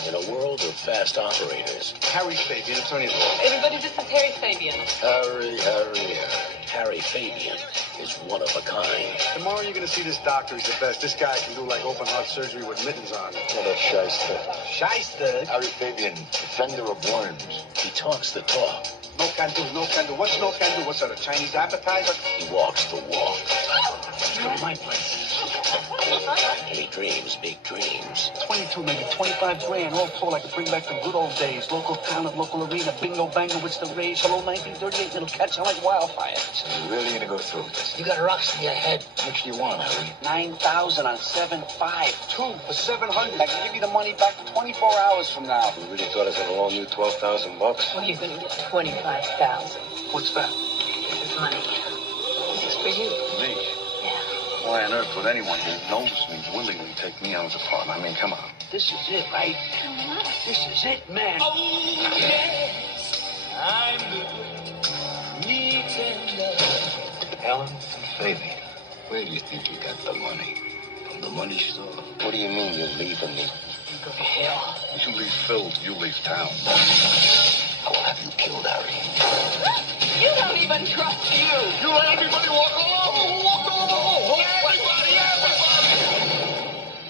In a world of fast operators. Harry Fabian, attorney. Everybody, this is Harry Fabian. Harry Fabian is one of a kind. Tomorrow you're going to see this doctor. He's the best. This guy can do like open heart surgery with mittens on. What a shyster. Shyster? Harry Fabian, defender of worms. He talks the talk. No can do. What's no can do? What's that, a Chinese appetizer? He walks the walk. Let's go to my place. And he dreams big dreams. 22, maybe 25 grand, all told. I could bring back the good old days. Local talent, local arena, bingo bango, it's the rage. Hello, 1938, it'll catch on like wildfire. So you really gonna go through this? You got rocks in your head. How much do you want, Harry? 9,000 on 7.5. 2 for 700. I can give you the money back 24 hours from now. You really thought I was gonna loan you $12,000? Well, you're gonna get 25,000. What's that? This is money. This is for you. Me? Why on earth would anyone who knows me willingly take me on as a partner? I mean, come on. This is it, right? This is it, man. Oh, yes, I'm good. Me tender. Helen Fabian, where do you think you got the money? From the money store? What do you mean you're leaving me? You go to hell. You leave Phil, you leave town. I will have you killed, Harry. You don't even trust you. You let everybody walk all over. Walk all over. Everybody.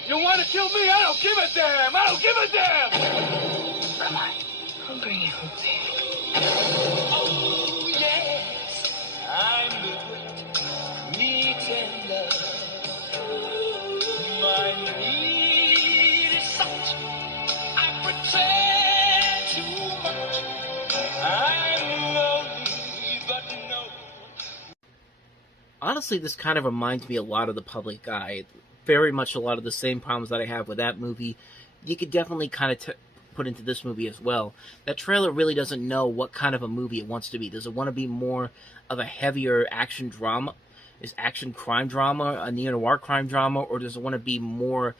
You want to kill me? I don't give a damn. I don't give a damn. Come on. I'll bring you home safe. Oh, yes. I'm good. Me tender. My need is such. I pretend too much. I'm lonely, but no. Honestly, this kind of reminds me a lot of The Public Eye. Very much a lot of the same problems that I have with that movie. You could definitely kind of put into this movie as well. That trailer really doesn't know what kind of a movie it wants to be. Does it want to be more of a heavier action drama? Is action crime drama a neo-noir crime drama? Or does it want to be more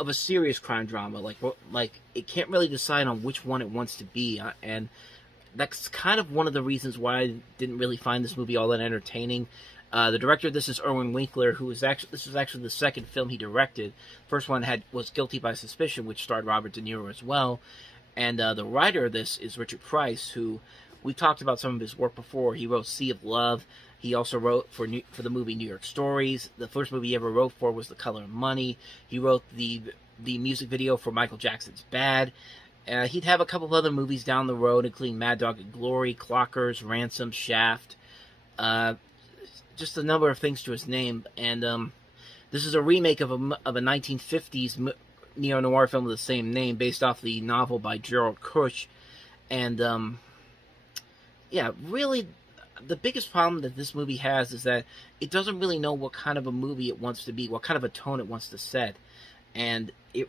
of a serious crime drama. Like it can't really decide on which one it wants to be, and that's kind of one of the reasons why I didn't really find this movie all that entertaining. The director of this is Irwin Winkler, this was actually the second film he directed. First one was Guilty by Suspicion, which starred Robert De Niro as well. And the writer of this is Richard Price, who we talked about some of his work before. He wrote Sea of Love. He also wrote for the movie New York Stories. The first movie he ever wrote for was The Color of Money. He wrote the music video for Michael Jackson's Bad. He'd have a couple of other movies down the road, including Mad Dog and Glory, Clockers, Ransom, Shaft. Just a number of things to his name. And this is a remake of a 1950s neo-noir film of the same name, based off the novel by Gerald Kush. And yeah, really, the biggest problem that this movie has is that it doesn't really know what kind of a movie it wants to be, what kind of a tone it wants to set. And it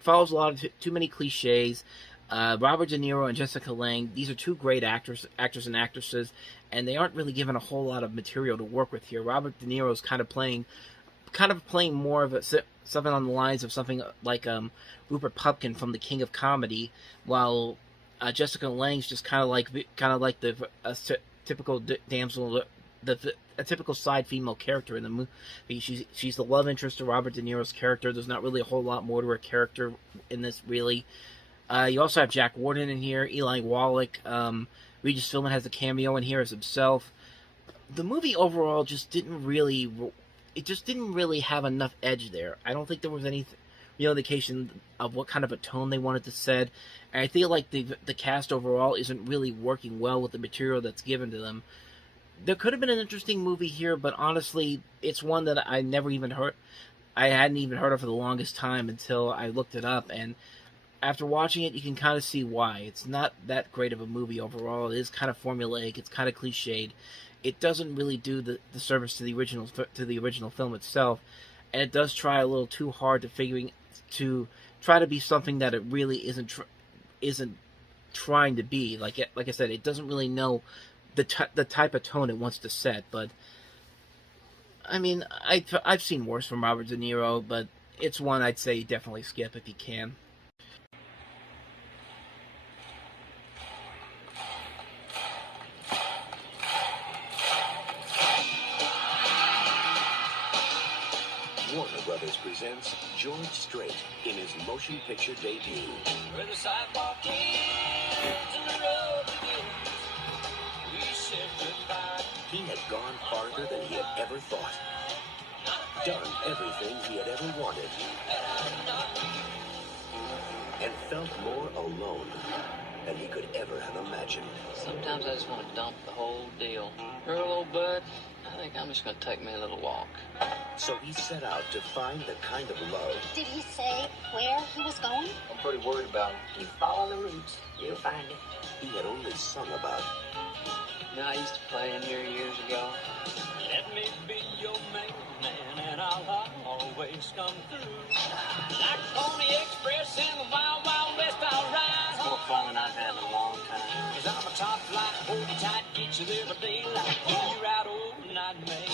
follows a lot of too many cliches. Robert De Niro and Jessica Lange, these are two great actors and actresses, and they aren't really given a whole lot of material to work with here. Robert De Niro's kind of playing more of something on the lines of something like Rupert Pupkin from The King of Comedy, while Jessica Lange's just kind of like the typical damsel, a typical side female character in the movie. She's the love interest to Robert De Niro's character. There's not really a whole lot more to her character in this, really. You also have Jack Warden in here, Eli Wallach. Regis Philbin has a cameo in here as himself. The movie overall just didn't really have enough edge there. I don't think there was any real indication of what kind of a tone they wanted to set. And I feel like the cast overall isn't really working well with the material that's given to them. There could have been an interesting movie here, but honestly, it's one that I hadn't even heard of for the longest time until I looked it up, and after watching it, you can kind of see why. It's not that great of a movie overall. It is kind of formulaic. It's kind of cliched. It doesn't really do the service to the original film itself, and it does try a little too hard to try to be something that it really isn't trying to be. Like I said, it doesn't really know the type of tone it wants to set. But I mean, I've seen worse from Robert De Niro, but it's one I'd say definitely skip if you can. Warner Brothers presents George Strait in his motion picture debut. Where the sidewalk ends and the road begins, we said goodbye. He had gone farther than he had ever thought. Done everything he had ever wanted. And felt more alone than he could ever have imagined. Sometimes I just want to dump the whole deal. Earl, old bud, I think I'm just going to take me a little walk. So he set out to find the kind of love. Did he say where he was going? I'm pretty worried about him. You follow the roots, you'll find it. He had only sung about. You know, I used to play in here years ago. Let me be your main man, and I'll always come through. Like Pony Express in the Wild Wild West, I'll ride. It's more fun than I've had in a long time. 'Cause I'm a top flight, hold you tight, get you there by daylight. You're out all night, man.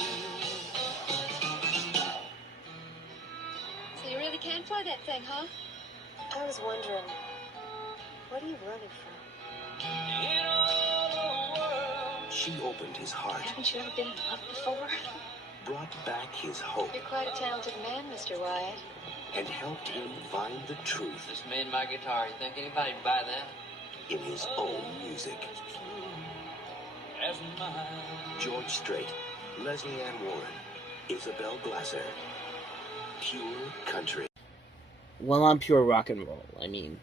So you really can fly that thing, huh? I was wondering, what are you running from? In all the world. She opened his heart, Haven't you ever been in love before? brought back his hope, You're quite a talented man, Mr. Wyatt. and helped him find the truth Just me and my guitar. You think anybody would buy that? in his own music. As mine. George Strait, Leslie Ann Warren, Isabel Glasser. Pure country. Well, I'm pure rock and roll. I mean,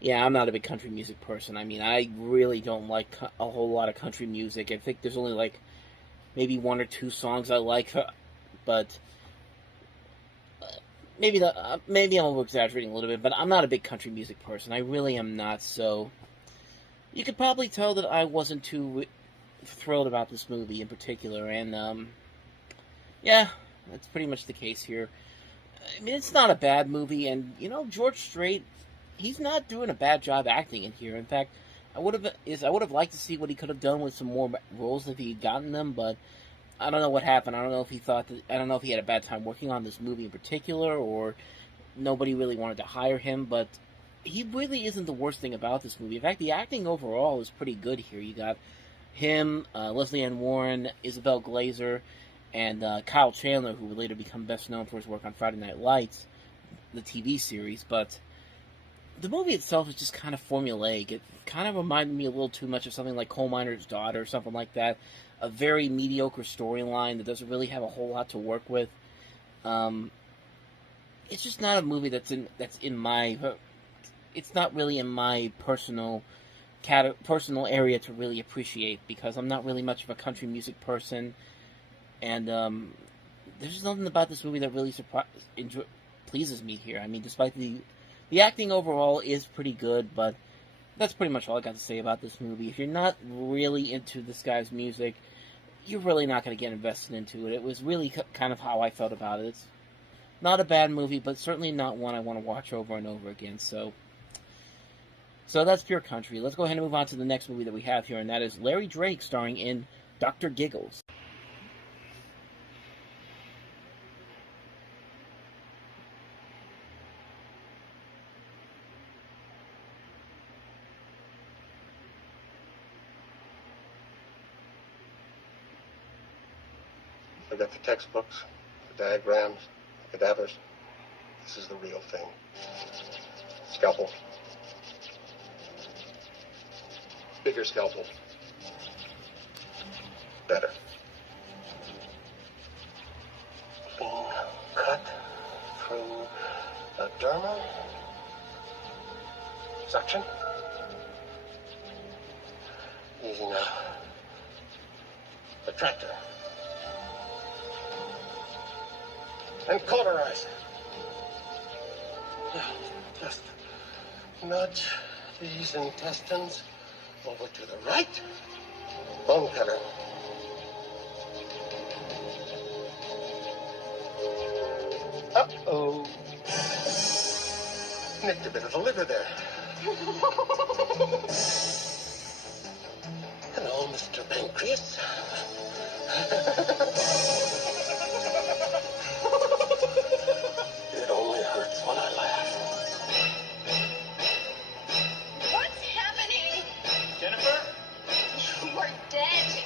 yeah, I'm not a big country music person. I mean, I really don't like a whole lot of country music. I think there's only like maybe one or two songs I like, but maybe I'm over-exaggerating a little bit, but I'm not a big country music person. I really am not, so you could probably tell that I wasn't too thrilled about this movie in particular, and yeah, that's pretty much the case here. I mean, it's not a bad movie, and, you know, George Strait, he's not doing a bad job acting in here. In fact, I would have liked to see what he could have done with some more roles if he'd gotten them, but I don't know what happened. I don't know if he thought that, I don't know if he had a bad time working on this movie in particular, or nobody really wanted to hire him, but he really isn't the worst thing about this movie. In fact, the acting overall is pretty good here. You got him, Leslie Ann Warren, Isabel Glazer, and Kyle Chandler, who would later become best known for his work on Friday Night Lights, the TV series. But the movie itself is just kind of formulaic. It kind of reminded me a little too much of something like Coal Miner's Daughter or something like that. A very mediocre storyline that doesn't really have a whole lot to work with. It's just not a movie that's in my... It's not really in my personal area to really appreciate, because I'm not really much of a country music person, and there's just nothing about this movie that really pleases me here. I mean, despite the acting overall is pretty good, but that's pretty much all I got to say about this movie. If you're not really into this guy's music, you're really not going to get invested into it. It was really kind of how I felt about it. It's not a bad movie, but certainly not one I want to watch over and over again. So that's Pure Country. Let's go ahead and move on to the next movie that we have here, and that is Larry Drake starring in Dr. Giggles. Forget the textbooks, the diagrams, the cadavers. This is the real thing. Scalpel. Bigger scalpel. Better. Clean cut through the derma. Suction. Using a tractor. And cauterize. Just nudge these intestines over to the right. Bone cutter. Uh-oh. Nicked a bit of the liver there. Hello, Mr. Pancreas. It only hurts when I laugh. What's happening? Jennifer? You are dead.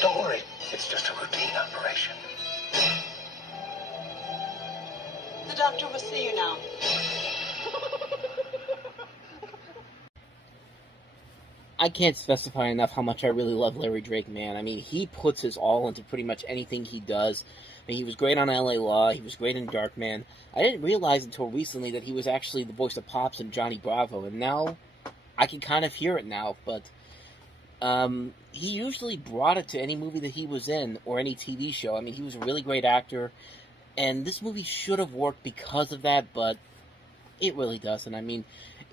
Don't worry. It's just a routine operation. The doctor will see you now. I can't specify enough how much I really love Larry Drake, man. I mean, he puts his all into pretty much anything he does. I mean, he was great on LA Law, he was great in Darkman. I didn't realize until recently that he was actually the voice of Pops in Johnny Bravo, and now I can kind of hear it now, but he usually brought it to any movie that he was in, or any TV show. I mean, he was a really great actor, and this movie should have worked because of that, but it really doesn't. I mean,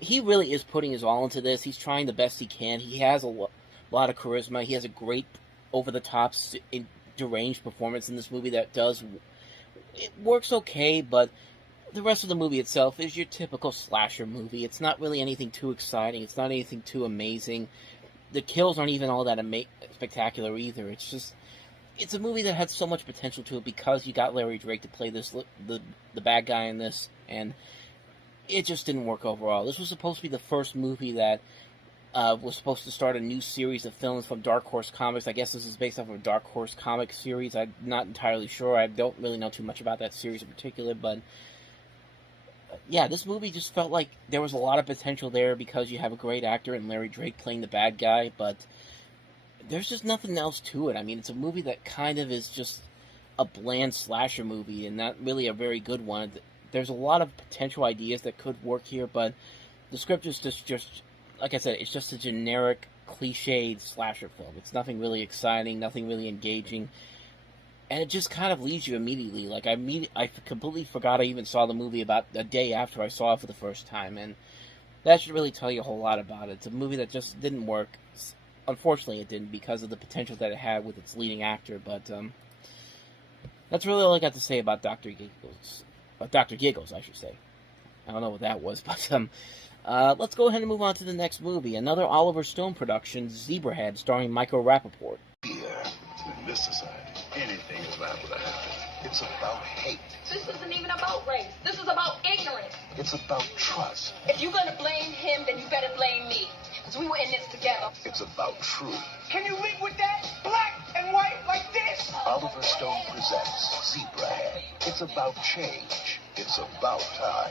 he really is putting his all into this. He's trying the best he can. He has a lot of charisma. He has a great, over-the-top, deranged performance in this movie that it works okay, but the rest of the movie itself is your typical slasher movie. It's not really anything too exciting. It's not anything too amazing. The kills aren't even all that spectacular either. It's a movie that had so much potential to it because you got Larry Drake to play the bad guy in this, and it just didn't work overall. This was supposed to be the first movie that was supposed to start a new series of films from Dark Horse Comics. I guess this is based off of a Dark Horse comic series. I'm not entirely sure. I don't really know too much about that series in particular, but yeah, this movie just felt like there was a lot of potential there because you have a great actor in Larry Drake playing the bad guy, but there's just nothing else to it. I mean, it's a movie that kind of is just a bland slasher movie and not really a very good one. There's a lot of potential ideas that could work here, but the script is just like I said, it's just a generic, cliched slasher film. It's nothing really exciting, nothing really engaging, and it just kind of leaves you immediately. Like, I completely forgot I even saw the movie about a day after I saw it for the first time, and that should really tell you a whole lot about it. It's a movie that just didn't work. Unfortunately, it didn't because of the potential that it had with its leading actor, but that's really all I got to say about Dr. Giggles. Dr. Giggles, I should say. I don't know what that was, but let's go ahead and move on to the next movie. Another Oliver Stone production, Zebrahead, starring Michael Rappaport. Fear In this society, anything is liable to happen. It's about hate. This isn't even about race. This is about ignorance. It's about trust. If you're gonna blame him, then you better blame me. Because we were in this together. It's about truth. Can you live with that? Black and white like this? Oliver Stone presents Zebrahead. It's about change. It's about time.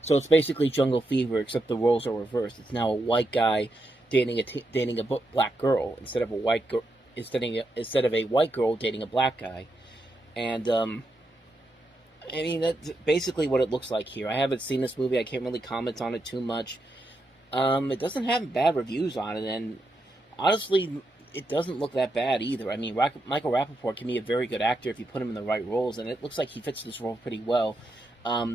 So it's basically Jungle Fever, except the roles are reversed. It's now a white guy dating a black girl instead of a white girl instead of a white girl dating a black guy. And I mean, that's basically what it looks like here. I haven't seen this movie. I can't really comment on it too much. It doesn't have bad reviews on it, and honestly, it doesn't look that bad either. I mean, Michael Rappaport can be a very good actor if you put him in the right roles, and it looks like he fits this role pretty well.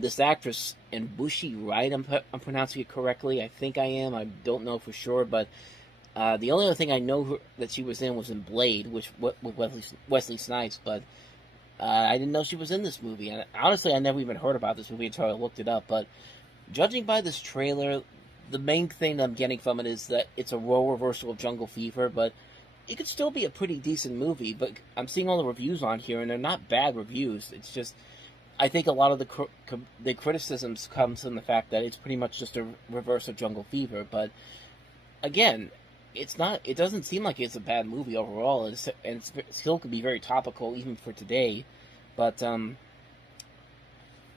This actress, Bushi Wright, I'm pronouncing it correctly. I think I am. I don't know for sure, but the only other thing I know that she was in was in Blade, with Wesley Snipes, but I didn't know she was in this movie. And honestly, I never even heard about this movie until I looked it up. But judging by this trailer, the main thing that I'm getting from it is that it's a role reversal of Jungle Fever, but it could still be a pretty decent movie. But I'm seeing all the reviews on here, and they're not bad reviews. It's just, I think a lot of the criticisms comes from the fact that it's pretty much just a reverse of Jungle Fever. But again, it's not. It doesn't seem like it's a bad movie overall, and it still could be very topical even for today. But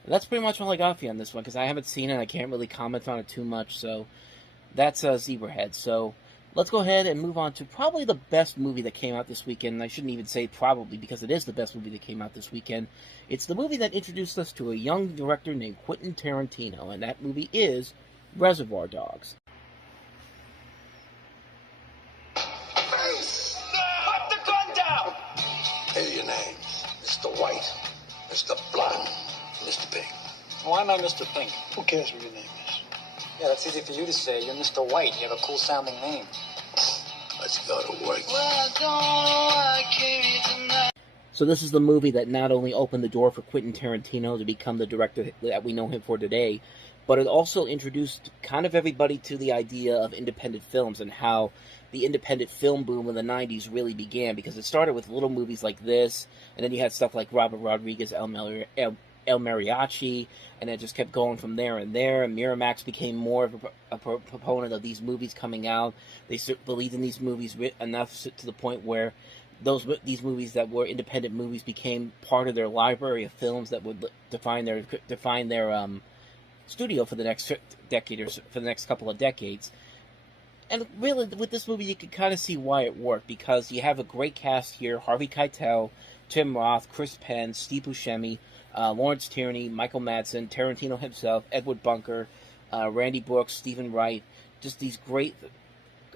that's pretty much all I got for you on this one, because I haven't seen it. I can't really comment on it too much. So that's Zebrahead. So let's go ahead and move on to probably the best movie that came out this weekend. I shouldn't even say probably, because it is the best movie that came out this weekend. It's the movie that introduced us to a young director named Quentin Tarantino, and that movie is Reservoir Dogs. Put the gun down! Hey, your names. Mr. White, Mr. Blonde, Mr. Pink. Why am I Mr. Pink? Who cares what your name is? Yeah, that's easy for you to say. You're Mr. White. You have a cool sounding name. Let's go to work. So this is the movie that not only opened the door for Quentin Tarantino to become the director that we know him for today, but it also introduced kind of everybody to the idea of independent films and how the independent film boom in the 90s really began, because it started with little movies like this, and then you had stuff like Robert Rodriguez, El Mariachi, and it just kept going from there and there, and Miramax became more of a proponent of these movies coming out. They believed in these movies enough to the point where these movies that were independent movies became part of their library of films that would define their studio for the next decade or for the next couple of decades. And really, with this movie, you can kind of see why it worked, because you have a great cast here: Harvey Keitel, Tim Roth, Chris Penn, Steve Buscemi, Lawrence Tierney, Michael Madsen, Tarantino himself, Edward Bunker, Randy Brooks, Stephen Wright. Just these great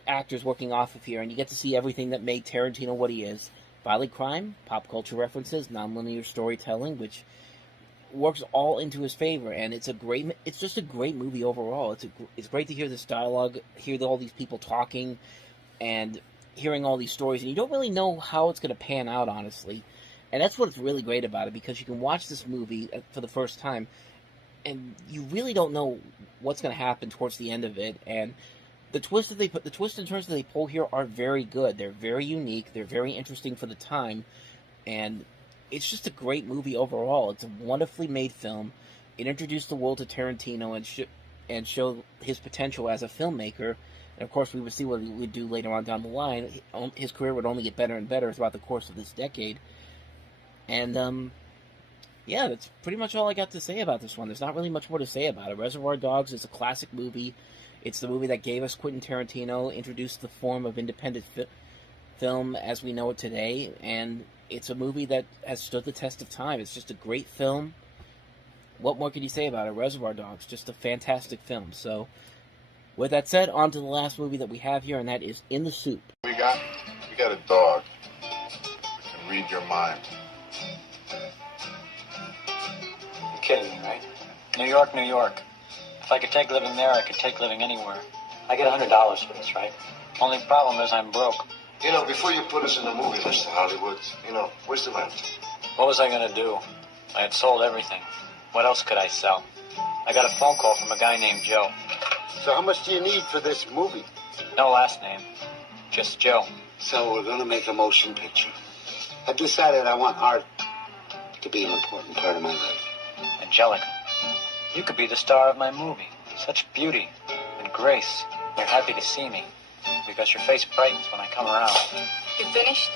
actors working off of here, and you get to see everything that made Tarantino what he is: violent crime, pop culture references, nonlinear storytelling, which works all into his favor. And it's just a great movie overall. It's great to hear this dialogue, hear all these people talking, and hearing all these stories, and you don't really know how it's going to pan out, honestly. And that's what's really great about it, because you can watch this movie for the first time, and you really don't know what's going to happen towards the end of it. And the twists and turns that they pull here are very good. They're very unique. They're very interesting for the time, and it's just a great movie overall. It's a wonderfully made film. It introduced the world to Tarantino and showed his potential as a filmmaker. And of course, we would see what he would do later on down the line. His career would only get better and better throughout the course of this decade. And yeah, that's pretty much all I got to say about this one. There's not really much more to say about it. Reservoir Dogs is a classic movie. It's the movie that gave us Quentin Tarantino, introduced the form of independent film as we know it today, and it's a movie that has stood the test of time. It's just a great film. What more can you say about it? Reservoir Dogs, just a fantastic film. So, with that said, on to the last movie that we have here, and that is In the Soup. We got a dog that can read your mind. You're kidding me, right? New York, New York. If I could take living there, I could take living anywhere. I get $100 for this, right? Only problem is I'm broke. You know, before you put us in the movie, Mr. Hollywood, where's the rent? What was I gonna do? I had sold everything. What else could I sell? I got a phone call from a guy named Joe. So how much do you need for this movie? No last name. Just Joe. So we're gonna make a motion picture. I've decided I want art to be an important part of my life. Angelica, you could be the star of my movie. Such beauty and grace. You're happy to see me because your face brightens when I come around. You finished?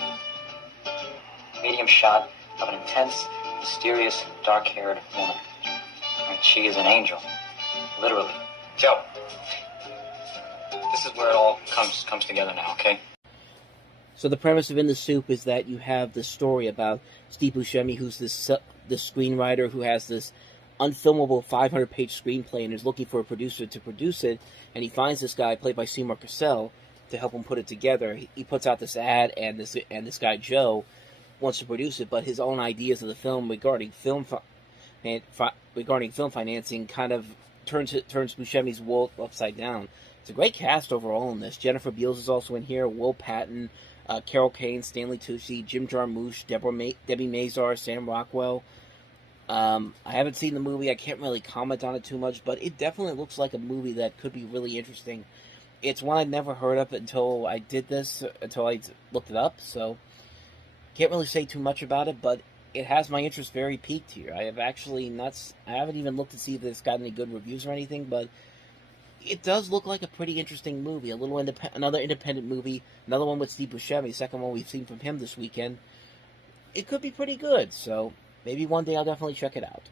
Medium shot of an intense, mysterious, dark-haired woman. And she is an angel. Literally. Joe, this is where it all comes together now, okay? So the premise of In the Soup is that you have this story about Steve Buscemi, who's this screenwriter who has this unfilmable 500-page screenplay and is looking for a producer to produce it, and he finds this guy played by Seymour Cassell to help him put it together. He puts out this ad, and this guy Joe wants to produce it, but his own ideas of the film regarding film financing kind of turns Buscemi's world upside down. It's a great cast overall in this. Jennifer Beals is also in here. Will Patton, Carol Kane, Stanley Tucci, Jim Jarmusch, Debbie Mazar, Sam Rockwell. I haven't seen the movie. I can't really comment on it too much, but it definitely looks like a movie that could be really interesting. It's one I'd never heard of until I looked it up, so can't really say too much about it, but it has my interest very piqued here. I haven't even looked to see if it's got any good reviews or anything, but it does look like a pretty interesting movie. Another independent movie, another one with Steve Buscemi, the second one we've seen from him this weekend. It could be pretty good, so maybe one day I'll definitely check it out.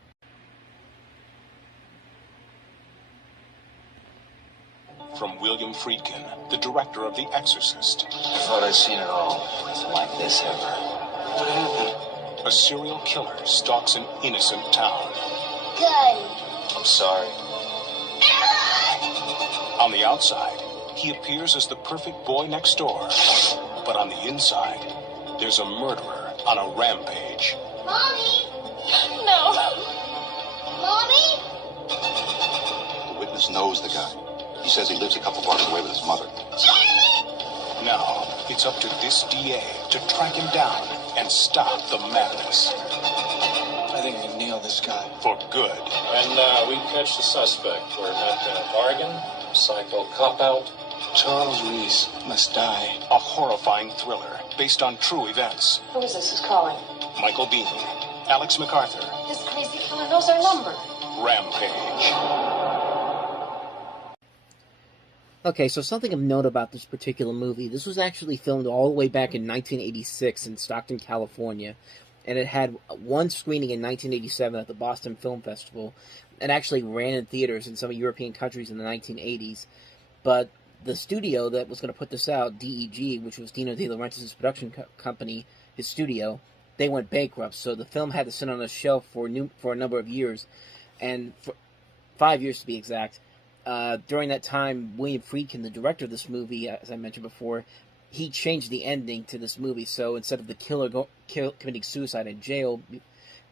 From William Friedkin, the director of The Exorcist. I thought I'd seen it all. Nothing like this ever. What happened? A serial killer stalks an innocent town. Good. I'm sorry. On the outside, he appears as the perfect boy next door. But on the inside, there's a murderer on a rampage. Mommy! No. Mommy? The witness knows the guy. He says he lives a couple blocks away with his mother. Now, it's up to this DA to track him down and stop the madness. I think we can nail this guy. For good. And we catch the suspect. We're at Oregon. Psycho cop-out. Charles Reese must die. A horrifying thriller based on true events. Who is this who's calling? Michael Biehn, Alex MacArthur. This crazy killer knows our number. Rampage. Okay, so something of note about this particular movie. This was actually filmed all the way back in 1986 in Stockton, California. And it had one screening in 1987 at the Boston Film Festival. And actually ran in theaters in some European countries in the 1980s. But the studio that was going to put this out, DEG, which was Dino De Laurentiis' production company, his studio, they went bankrupt. So the film had to sit on a shelf for a number of years. And for 5 years to be exact. During that time, William Friedkin, the director of this movie, as I mentioned before, he changed the ending to this movie. So instead of the killer committing suicide in jail,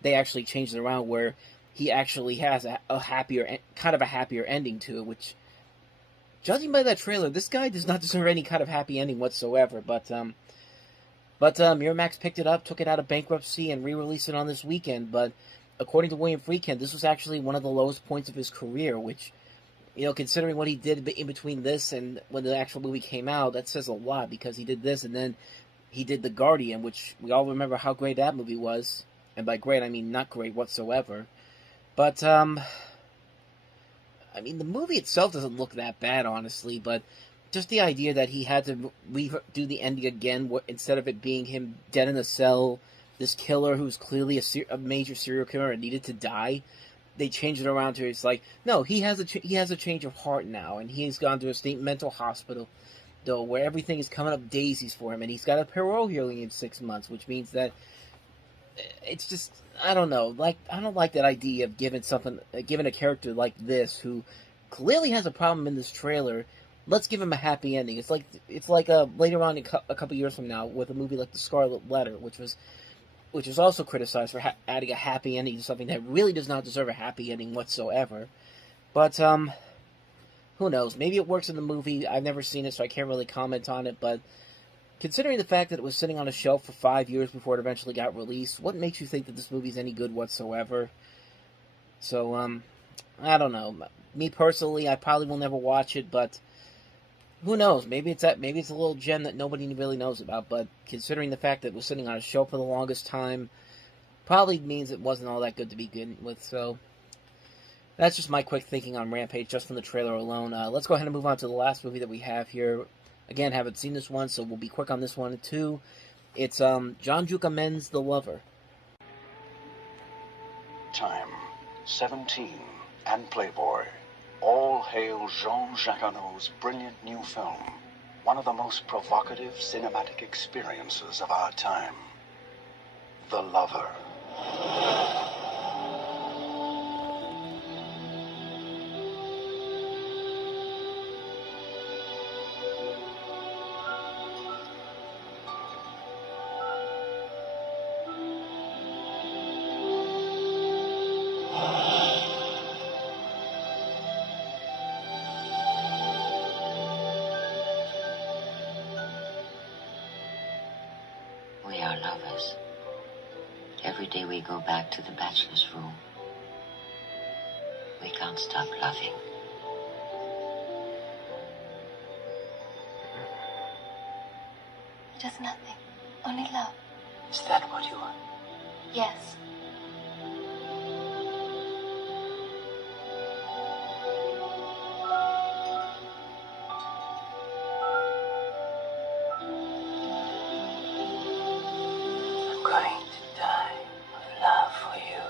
they actually changed it around where he actually has a happier ending to it, which, judging by that trailer, this guy does not deserve any kind of happy ending whatsoever. But Miramax picked it up, took it out of bankruptcy, and re-released it on this weekend. But according to William Friedkin, this was actually one of the lowest points of his career, which, you know, considering what he did in between this and when the actual movie came out, that says a lot, because he did this and then he did The Guardian, which we all remember how great that movie was. And by great, I mean not great whatsoever. But, I mean, the movie itself doesn't look that bad, honestly, but just the idea that he had to redo the ending again, instead of it being him dead in a cell, this killer who's clearly a major serial killer and needed to die, they changed it around to it's like, no, he has a change of heart now, and he's gone to a state mental hospital, though, where everything is coming up daisies for him, and he's got a parole hearing in 6 months, which means that it's just, I don't know, I don't like that idea of giving a character like this, who clearly has a problem in this trailer, let's give him a happy ending. It's like later on a couple years from now with a movie like The Scarlet Letter, which was also criticized for adding a happy ending to something that really does not deserve a happy ending whatsoever. But, who knows? Maybe it works in the movie. I've never seen it, so I can't really comment on it, but considering the fact that it was sitting on a shelf for 5 years before it eventually got released, what makes you think that this movie's any good whatsoever? So, I don't know. Me personally, I probably will never watch it, but who knows? Maybe it's a little gem that nobody really knows about. But considering the fact that it was sitting on a shelf for the longest time, probably means it wasn't all that good to begin with. So that's just my quick thinking on Rampage, just from the trailer alone. Let's go ahead and move on to the last movie that we have here. Again, haven't seen this one, so we'll be quick on this one too. It's John Jucamen's The Lover. Time, 17, and Playboy. All hail Jean-Jacques Annaud's brilliant new film. One of the most provocative cinematic experiences of our time. The Lover. We are lovers. Every day we go back to the bachelor's room. We can't stop loving. Just nothing. Only love. Is that what you want? Yes. I'm going to die of love for you.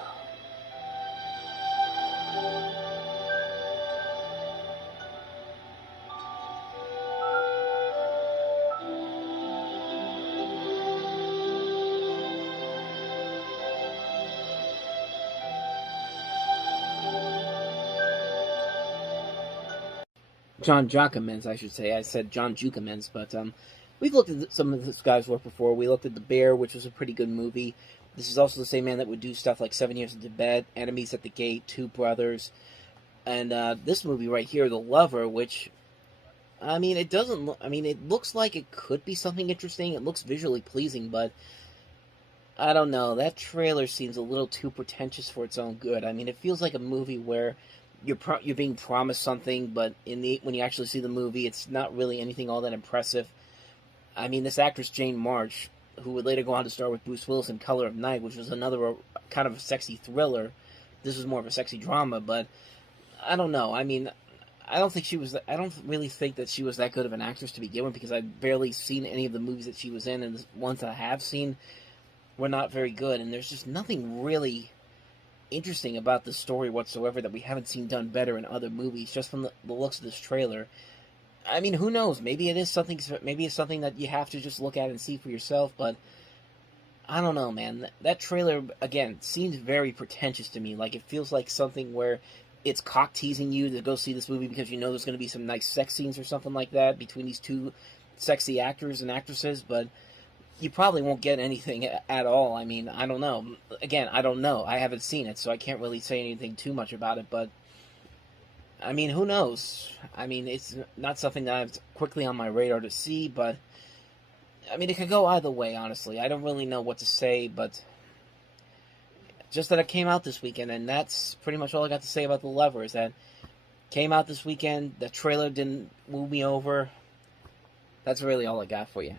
John Jucamen's, I should say. I said John Jucamen's, but we've looked at some of this guy's work before. We looked at The Bear, which was a pretty good movie. This is also the same man that would do stuff like 7 Years in Tibet, Enemies at the Gate, Two Brothers, and this movie right here, The Lover, which, it looks like it could be something interesting. It looks visually pleasing, but I don't know. That trailer seems a little too pretentious for its own good. I mean, it feels like a movie where you're being promised something, but when you actually see the movie, it's not really anything all that impressive. I mean, this actress Jane March, who would later go on to star with Bruce Willis in Color of Night, which was another kind of a sexy thriller. This was more of a sexy drama, but I don't know. I mean, I don't really think that she was that good of an actress to begin with, because I've barely seen any of the movies that she was in, and the ones that I have seen were not very good, and there's just nothing really interesting about the story whatsoever that we haven't seen done better in other movies, just from the looks of this trailer. I mean, who knows? Maybe it's something that you have to just look at and see for yourself, but I don't know, man. That trailer, again, seems very pretentious to me. Like, it feels like something where it's cock-teasing you to go see this movie because you know there's going to be some nice sex scenes or something like that between these two sexy actors and actresses, but you probably won't get anything at all. I mean, I don't know. Again, I don't know. I haven't seen it, so I can't really say anything too much about it, but I mean, who knows? I mean, it's not something that I've quickly on my radar to see, but I mean, it could go either way, honestly. I don't really know what to say, but just that it came out this weekend, and that's pretty much all I got to say about The Lover, is that it came out this weekend, the trailer didn't woo me over. That's really all I got for you.